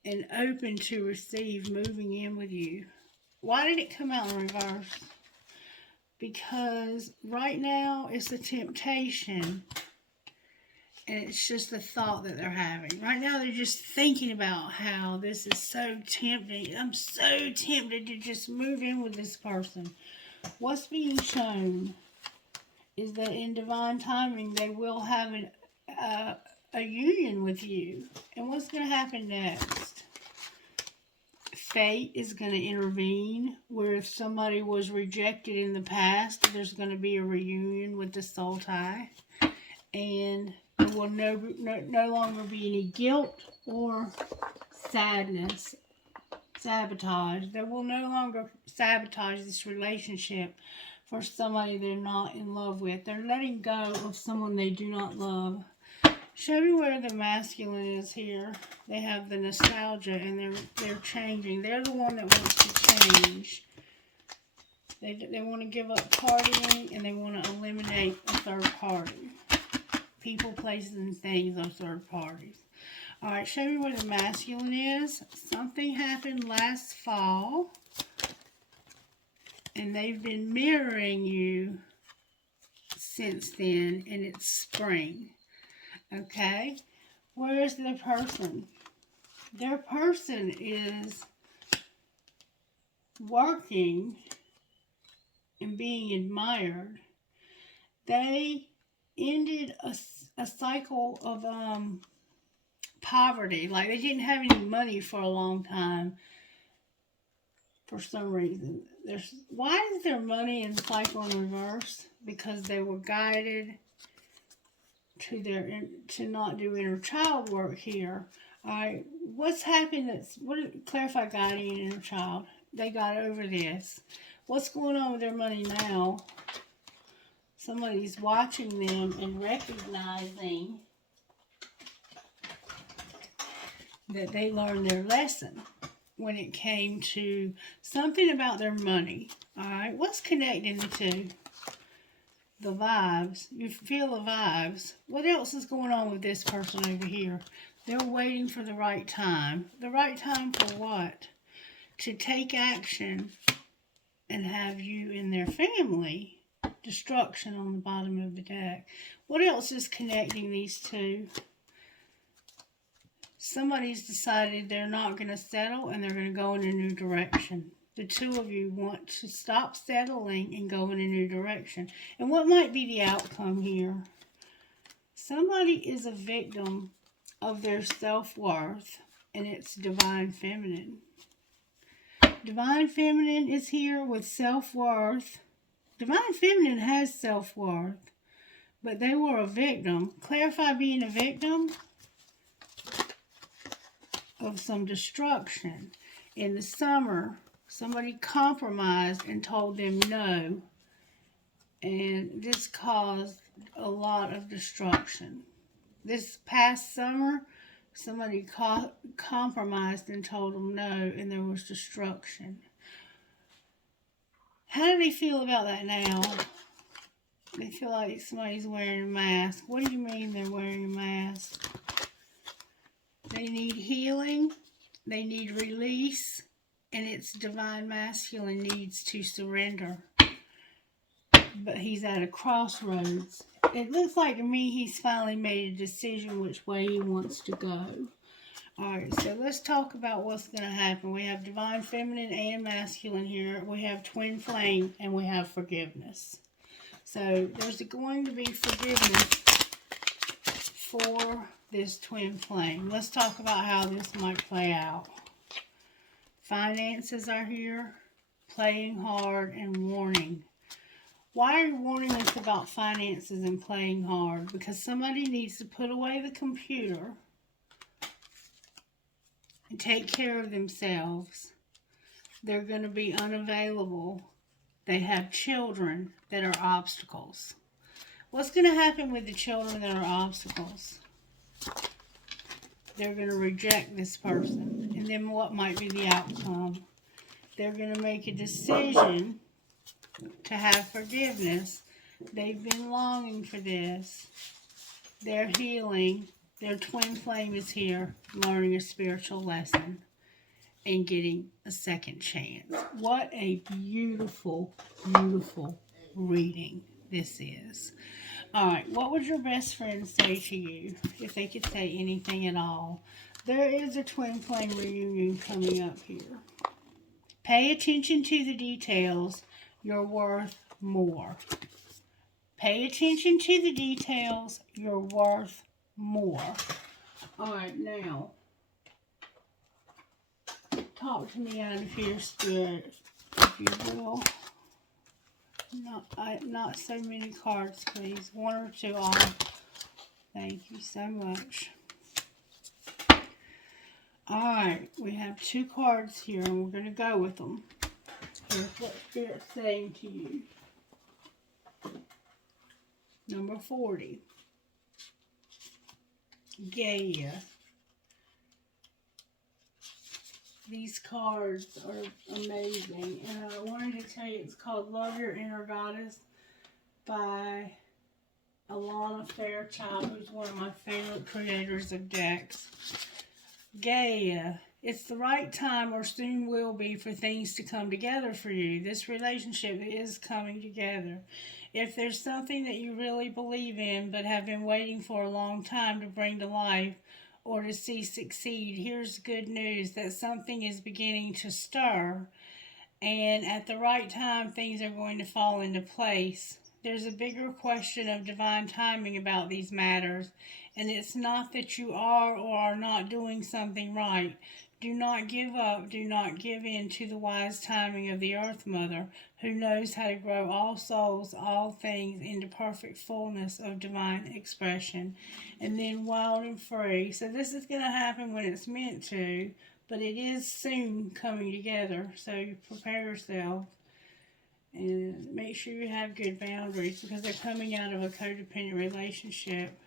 and open to receive moving in with you. Why did it come out in reverse? Because right now it's a temptation. And it's just the thought that they're having. Right now, they're just thinking about how this is so tempting. I'm so tempted to just move in with this person. What's being shown is that in divine timing, they will have a union with you. And what's going to happen next? Fate is going to intervene, where if somebody was rejected in the past, there's going to be a reunion with the soul tie. And there will no longer be any guilt or sadness, sabotage. They will no longer sabotage this relationship for somebody they're not in love with. They're letting go of someone they do not love. Show me where the masculine is here. They have the nostalgia and they're changing. They're the one that wants to change. They want to give up partying and they want to eliminate a third party. People, places, and things are third parties. Alright, show me where the masculine is. Something happened last fall. And they've been mirroring you since then. And it's spring. Okay? Where's their person? Their person is working and being admired. They ended a cycle of poverty. Like they didn't have any money for a long time for some reason. Why is their money in cycle in reverse? Because they were guided to not do inner child work here. Alright, what's happened clarify guiding and inner child. They got over this. What's going on with their money now? Somebody's watching them and recognizing that they learned their lesson when it came to something about their money. Alright, what's connecting the two? The vibes. You feel the vibes. What else is going on with this person over here? They're waiting for the right time. The right time for what? To take action and have you in their family. Destruction on the bottom of the deck. What else is connecting these two? Somebody's decided they're not going to settle and they're going to go in a new direction. The two of you want to stop settling and go in a new direction. And what might be the outcome here? Somebody is a victim of their self-worth, and it's divine feminine. Divine feminine is here with self-worth. Divine feminine has self-worth, but they were a victim. Clarify being a victim of some destruction. In the summer, somebody compromised and told them no, and this caused a lot of destruction. This past summer, somebody compromised and told them no, and there was destruction. How do they feel about that now? They feel like somebody's wearing a mask. What do you mean they're wearing a mask? They need healing. They need release. And it's divine masculine needs to surrender. But he's at a crossroads. It looks like to me he's finally made a decision which way he wants to go. Alright, so let's talk about what's going to happen. We have divine feminine and masculine here. We have twin flame and we have forgiveness. So there's going to be forgiveness for this twin flame. Let's talk about how this might play out. Finances are here, playing hard, and warning. Why are you warning us about finances and playing hard? Because somebody needs to put away the computer and take care of themselves. They're going to be unavailable. They have children that are obstacles. What's going to happen with the children that are obstacles? They're going to reject this person. And then what might be the outcome? They're going to make a decision to have forgiveness. They've been longing for this. They're healing. Their twin flame is here, learning a spiritual lesson and getting a second chance. What a beautiful, beautiful reading this is. Alright, what would your best friend say to you if they could say anything at all? There is a twin flame reunion coming up here. Pay attention to the details. You're worth more. Pay attention to the details. You're worth more. Alright, now, talk to me out of here, Spirit, if you will. Not so many cards, please. One or two off. Thank you so much. Alright, we have two cards here, and we're going to go with them. Here's what Spirit's saying to you. Number 40. Gaia. These cards are amazing, and I wanted to tell you it's called Love Your Inner Goddess by Alana Fairchild, who's one of my favorite creators of decks. Gaia, it's the right time or soon will be for things to come together for you. This relationship is coming together. If there's something that you really believe in but have been waiting for a long time to bring to life, or to see succeed, here's good news that something is beginning to stir, and at the right time things are going to fall into place. There's a bigger question of divine timing about these matters, and it's not that you are or are not doing something right. Do not give up, do not give in to the wise timing of the Earth Mother, who knows how to grow all souls, all things, into perfect fullness of divine expression. And then wild and free. So this is going to happen when it's meant to, but it is soon coming together. So you prepare yourself and make sure you have good boundaries, because they're coming out of a codependent relationship.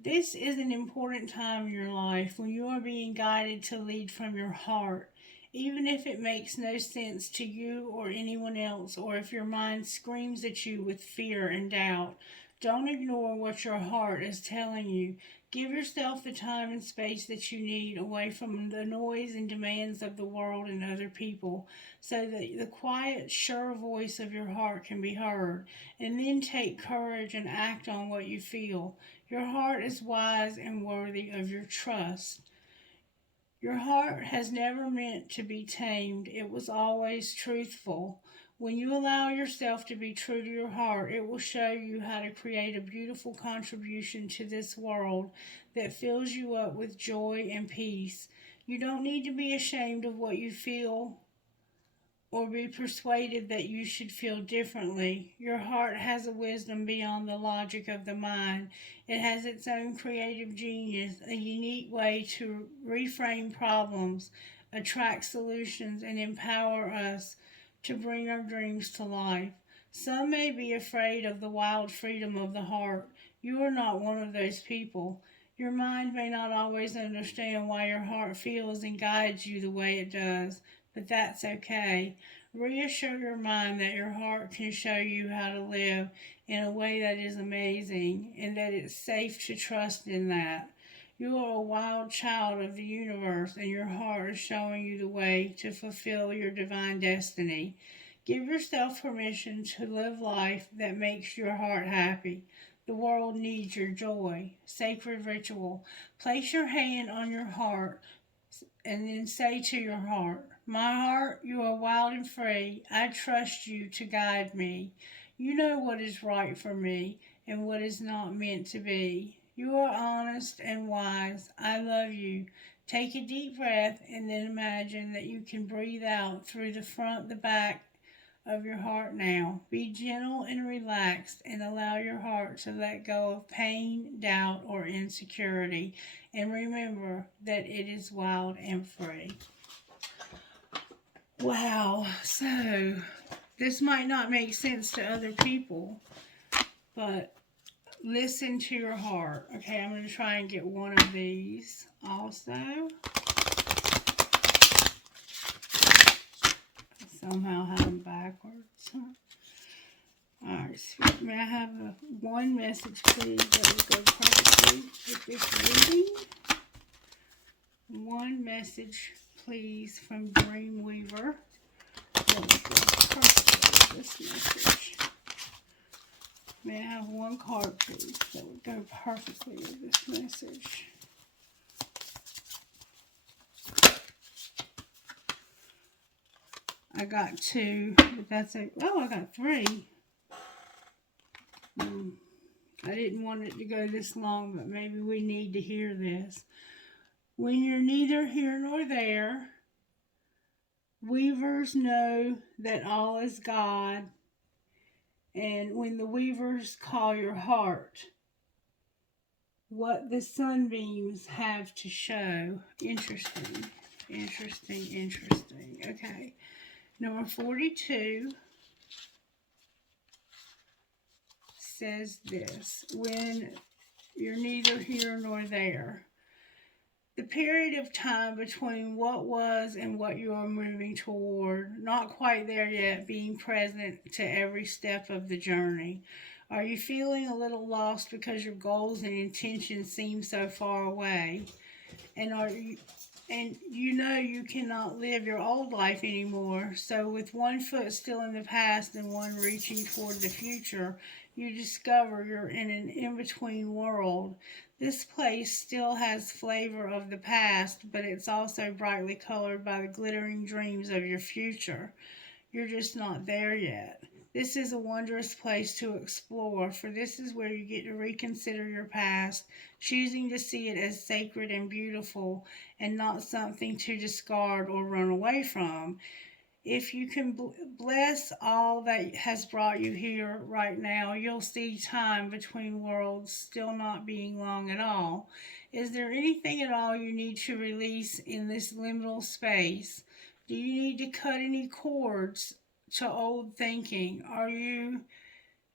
This is an important time in your life when you are being guided to lead from your heart, even if it makes no sense to you or anyone else, or if your mind screams at you with fear and doubt. Don't ignore what your heart is telling you. Give yourself the time and space that you need away from the noise and demands of the world and other people, so that the quiet, sure voice of your heart can be heard. And then take courage and act on what you feel. Your heart is wise and worthy of your trust. Your heart has never meant to be tamed. It was always truthful. When you allow yourself to be true to your heart, it will show you how to create a beautiful contribution to this world that fills you up with joy and peace. You don't need to be ashamed of what you feel or be persuaded that you should feel differently. Your heart has a wisdom beyond the logic of the mind. It has its own creative genius, a unique way to reframe problems, attract solutions, and empower us to bring our dreams to life. Some may be afraid of the wild freedom of the heart. You are not one of those people. Your mind may not always understand why your heart feels and guides you the way it does, but that's okay. Reassure your mind that your heart can show you how to live in a way that is amazing, and that it's safe to trust in that. You are a wild child of the universe, and your heart is showing you the way to fulfill your divine destiny. Give yourself permission to live life that makes your heart happy. The world needs your joy. Sacred ritual. Place your hand on your heart and then say to your heart, "My heart, you are wild and free. I trust you to guide me. You know what is right for me and what is not meant to be. You are honest and wise. I love you." Take a deep breath and then imagine that you can breathe out through the front, the back of your heart now. Be gentle and relaxed and allow your heart to let go of pain, doubt, or insecurity. And remember that it is wild and free. Wow, so this might not make sense to other people, but listen to your heart. Okay, I'm going to try and get one of these also. Somehow have them backwards. Alright, so may I have one message, please, that will go perfectly with this reading? One message, please, from Dreamweaver that will go perfectly with this message. May I have one card, please, that would go perfectly with this message? I got 2, but that's a... Oh, I got 3. I didn't want it to go this long, but maybe we need to hear this. When you're neither here nor there, weavers know that all is God. And when the weavers call your heart, what the sunbeams have to show. Interesting, interesting, interesting. Okay, number 42 says this: when you're neither here nor there. The period of time between what was and what you are moving toward, not quite there yet, being present to every step of the journey. Are you feeling a little lost because your goals and intentions seem so far away? And you know you cannot live your old life anymore. So with one foot still in the past and one reaching toward the future, you discover you're in an in-between world. This place still has flavor of the past, but it's also brightly colored by the glittering dreams of your future. You're just not there yet. This is a wondrous place to explore, for this is where you get to reconsider your past, choosing to see it as sacred and beautiful and not something to discard or run away from. If you can bless all that has brought you here right now, you'll see time between worlds still not being long at all. Is there anything at all you need to release in this liminal space? Do you need to cut any cords to old thinking?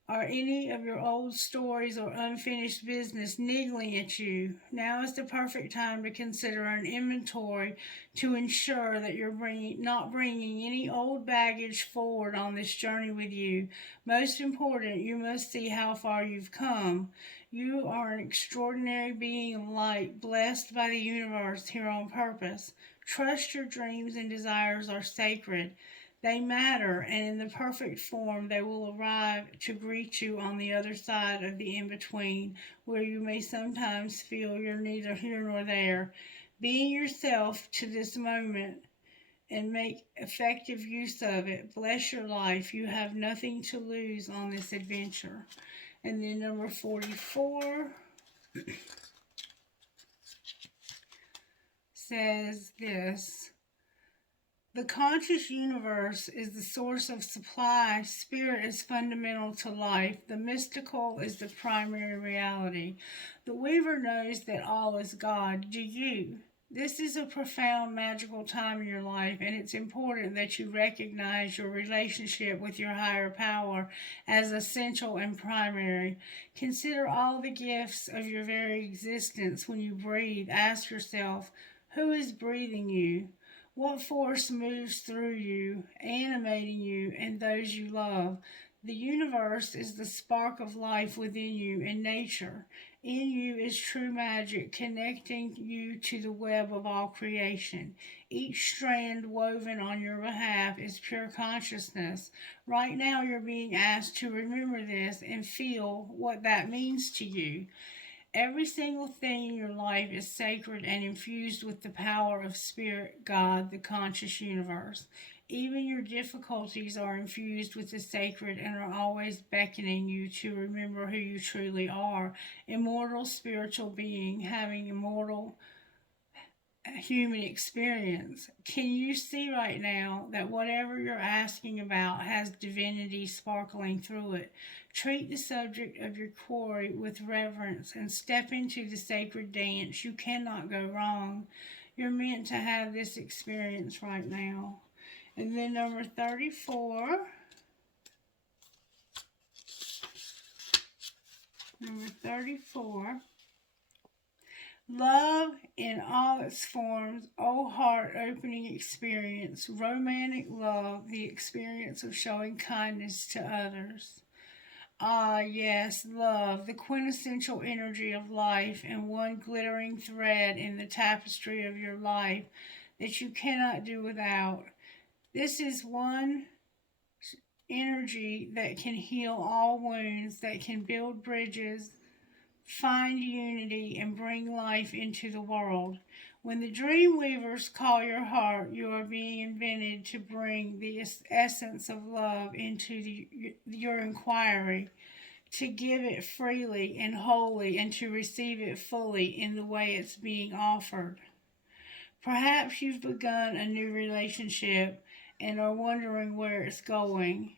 Are any of your old stories or unfinished business niggling at you? Now is the perfect time to consider an inventory to ensure that you're not bringing any old baggage forward on this journey with you. Most important, you must see how far you've come. You are an extraordinary being of light, blessed by the universe here on purpose. Trust your dreams and desires are sacred. They matter, and in the perfect form they will arrive to greet you on the other side of the in-between, where you may sometimes feel you're neither here nor there. Being yourself to this moment and make effective use of it. Bless your life. You have nothing to lose on this adventure. And then number 44 says this: the conscious universe is the source of supply. Spirit is fundamental to life. The mystical is the primary reality. The weaver knows that all is God. Do you? This is a profound, magical time in your life, and it's important that you recognize your relationship with your higher power as essential and primary. Consider all the gifts of your very existence when you breathe. Ask yourself, who is breathing you? What force moves through you, animating you and those you love? The universe is the spark of life within you and nature. In you is true magic, connecting you to the web of all creation. Each strand woven on your behalf is pure consciousness. Right now, you're being asked to remember this and feel what that means to you. Every single thing in your life is sacred and infused with the power of Spirit, God, the conscious universe. Even your difficulties are infused with the sacred and are always beckoning you to remember who you truly are. Immortal spiritual being having immortal human experience. Can you see right now that whatever you're asking about has divinity sparkling through it? Treat the subject of your query with reverence and step into the sacred dance. You cannot go wrong. You're meant to have this experience right now. And then number 34. Number 34. Love in all its forms, oh heart-opening experience, romantic love, the experience of showing kindness to others. Ah, yes, love, the quintessential energy of life and one glittering thread in the tapestry of your life that you cannot do without. This is one energy that can heal all wounds, that can build bridges, find unity, and bring life into the world. When the dream weavers call your heart, you are being invented to bring the essence of love into your inquiry, to give it freely and wholly, and to receive it fully in the way it's being offered. Perhaps you've begun a new relationship and are wondering where it's going,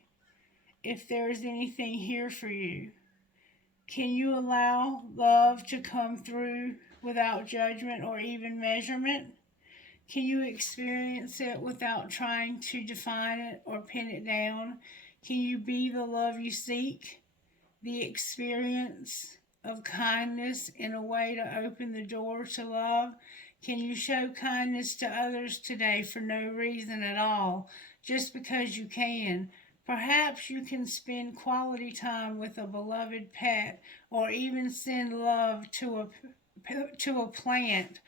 if there is anything here for you. Can you allow love to come through without judgment or even measurement? Can you experience it without trying to define it or pin it down? Can you be the love you seek? The experience of kindness in a way to open the door to love? Can you show kindness to others today for no reason at all, just because you can? Perhaps you can spend quality time with a beloved pet, or even send love to a plant.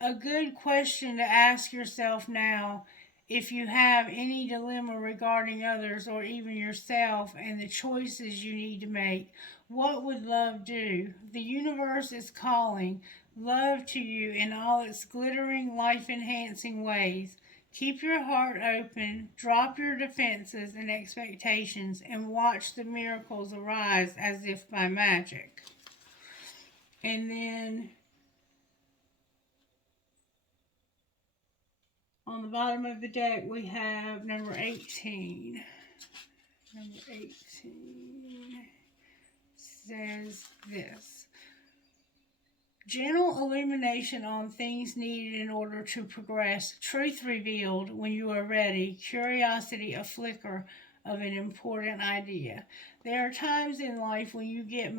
A good question to ask yourself now, if you have any dilemma regarding others or even yourself and the choices you need to make. What would love do? The universe is calling love to you in all its glittering, life enhancing ways. Keep your heart open, drop your defenses and expectations, and watch the miracles arise as if by magic. And then on the bottom of the deck, we have number 18. Number 18 says this: gentle illumination on things needed in order to progress, truth revealed when you are ready, curiosity a flicker of an important idea. There are times in life when you get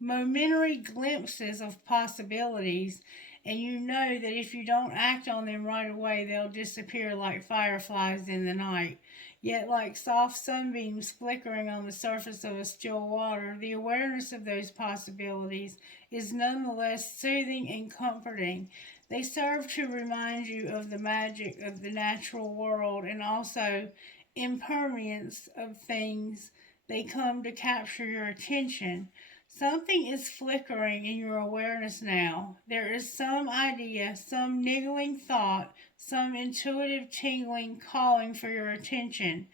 momentary glimpses of possibilities, and you know that if you don't act on them right away, they'll disappear like fireflies in the night. Yet, like soft sunbeams flickering on the surface of a still water, the awareness of those possibilities is nonetheless soothing and comforting. They serve to remind you of the magic of the natural world and also impermanence of things. They come to capture your attention. Something is flickering in your awareness now. There is some idea, some niggling thought, some intuitive tingling calling for your attention.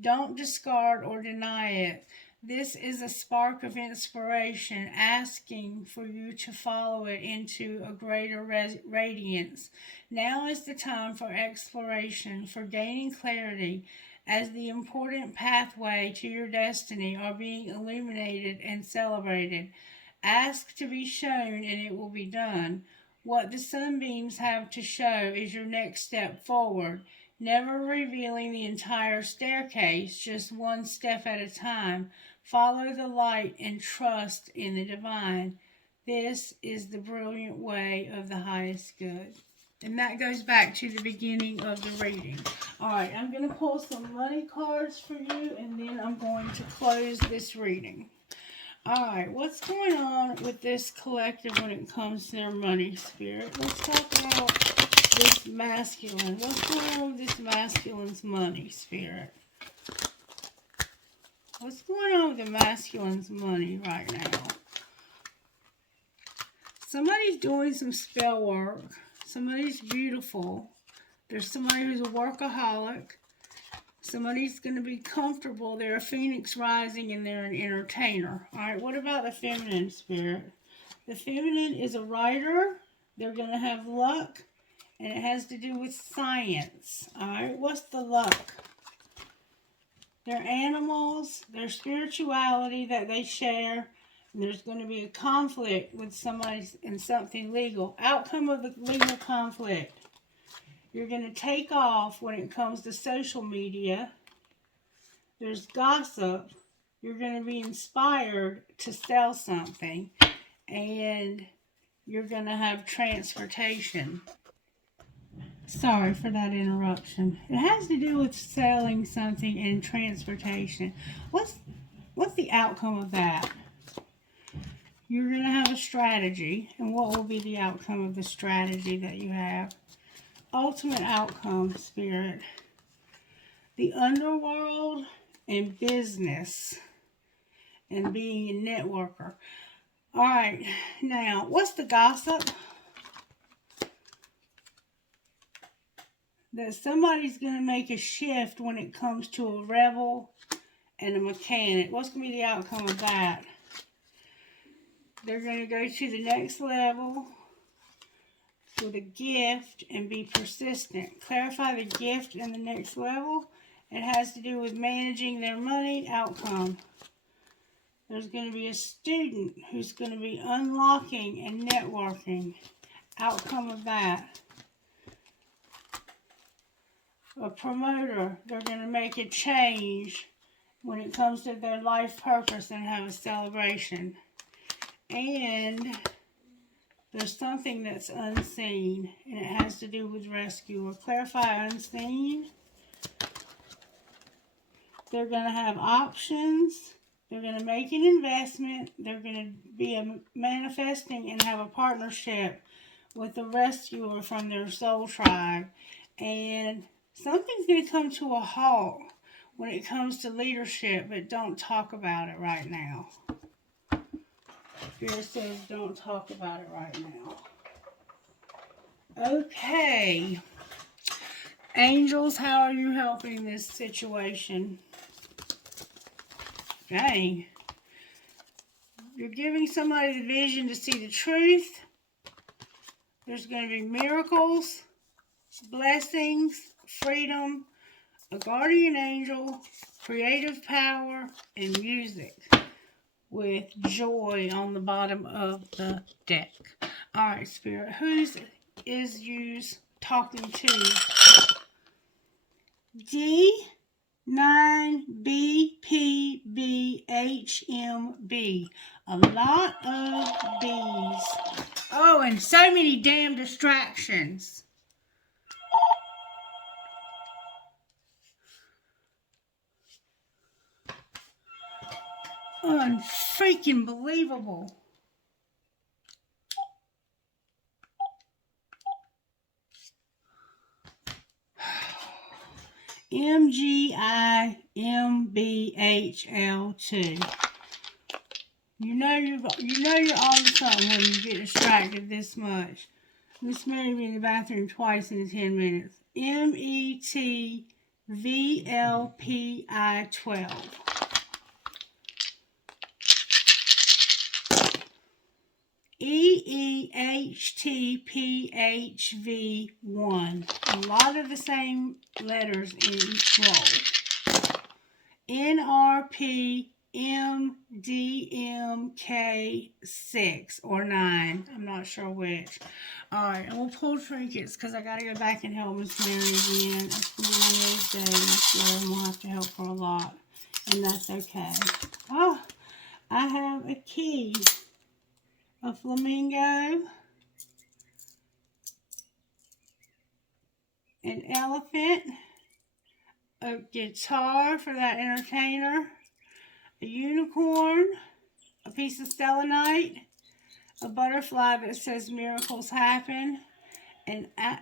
Don't discard or deny it. This is a spark of inspiration asking for you to follow it into a greater radiance. Now is the time for exploration, for gaining clarity, as the important pathway to your destiny are being illuminated and celebrated. Ask to be shown and it will be done. What the sunbeams have to show is your next step forward, never revealing the entire staircase, just one step at a time. Follow the light and trust in the divine. This is the brilliant way of the highest good. And that goes back to the beginning of the reading. All right, I'm going to pull some money cards for you, and then I'm going to close this reading. All right, what's going on with this collective when it comes to their money, Spirit? Let's talk about this masculine. What's going on with this masculine's money, Spirit? What's going on with the masculine's money right now? Somebody's doing some spell work. Somebody's beautiful. There's somebody who's a workaholic. Somebody's going to be comfortable. They're a phoenix rising and they're an entertainer. All right, what about the feminine, Spirit? The feminine is a writer. They're going to have luck, and it has to do with science. All right, what's the luck? They're animals. Their spirituality that they share. And there's going to be a conflict with somebody in something legal. Outcome of the legal conflict. You're going to take off when it comes to social media. There's gossip. You're going to be inspired to sell something. And you're going to have transportation. Sorry for that interruption. It has to do with selling something and transportation. What's the outcome of that? You're going to have a strategy, and what will be the outcome of the strategy that you have? Ultimate outcome, Spirit. the underworld, and business, and being a networker. All right, now, what's the gossip? That somebody's going to make a shift when it comes to a rebel and a mechanic. What's going to be the outcome of that? They're going to go to the next level with a gift and be persistent. Clarify the gift and the next level. It has to do with managing their money outcome. There's going to be a student who's going to be unlocking and networking. Outcome of that. A promoter, they're going to make a change when it comes to their life purpose and have a celebration. And there's something that's unseen, and it has to do with rescue. Or clarify unseen. They're going to have options. They're going to make an investment. They're going to be manifesting and have a partnership with the rescuer from their soul tribe. And something's going to come to a halt when it comes to leadership, but don't talk about it right now. Spirit says don't talk about it right now. Okay. Angels, how are you helping this situation? Dang. You're giving somebody the vision to see the truth. There's going to be miracles, blessings, freedom, a guardian angel, creative power, and music with joy on the bottom of the deck. All right, Spirit, whose is yous talking to? D9BPBHMB. A lot of B's. Oh, and so many damn distractions. Unfreaking believable. MGIMBHL2. You know you're on to something when you get distracted this much. Miss Mary be in the bathroom twice in 10 minutes. METVLPI12. EEHTPHV1. A lot of the same letters in each roll. NRPMDMK6 or 9. I'm not sure which. Alright, and we'll pull trinkets because I got to go back and help Miss Mary again. It's going to be one of those days where we'll have to help her a lot. And that's okay. Oh, I have a key. A flamingo, an elephant, a guitar for that entertainer, a unicorn, a piece of selenite, a butterfly that says miracles happen, and a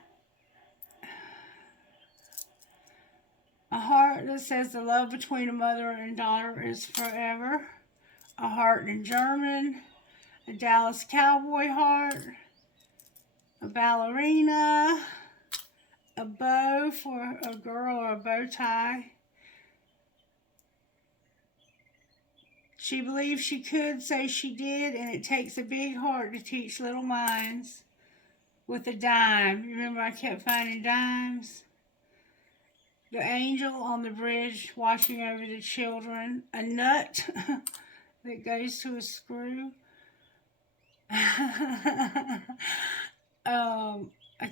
heart that says the love between a mother and daughter is forever, a heart in German, a Dallas Cowboy heart, a ballerina, a bow for a girl or a bow tie. She believes she could, say she did, and it takes a big heart to teach little minds. With a dime. Remember I kept finding dimes? The angel on the bridge watching over the children. A nut that goes to a screw. A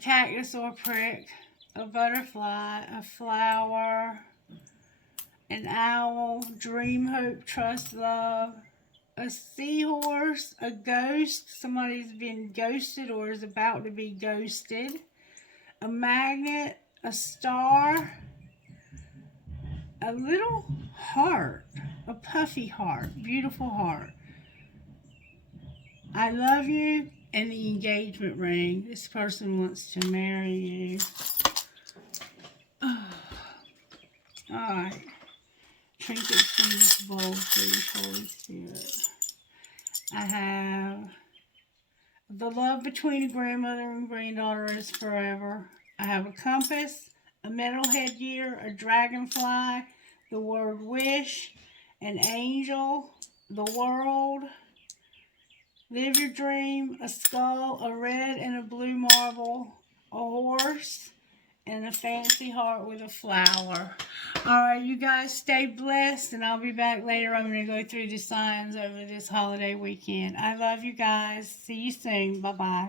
cactus or prick. A butterfly. A flower. An owl. Dream, hope, trust, love. A seahorse. A ghost. Somebody's been ghosted or is about to be ghosted. A magnet. A star. A little heart. A puffy heart. Beautiful heart. I love you. And the engagement ring. This person wants to marry you. Alright. Trinkets from this bowl, please, Holy Spirit. I have the love between a grandmother and granddaughter is forever. I have a compass, a metal headgear, a dragonfly, the word wish, an angel, the world, live your dream, a skull, a red and a blue marble, a horse, and a fancy heart with a flower. Alright, you guys stay blessed, and I'll be back later. I'm going to go through the signs over this holiday weekend. I love you guys. See you soon. Bye-bye.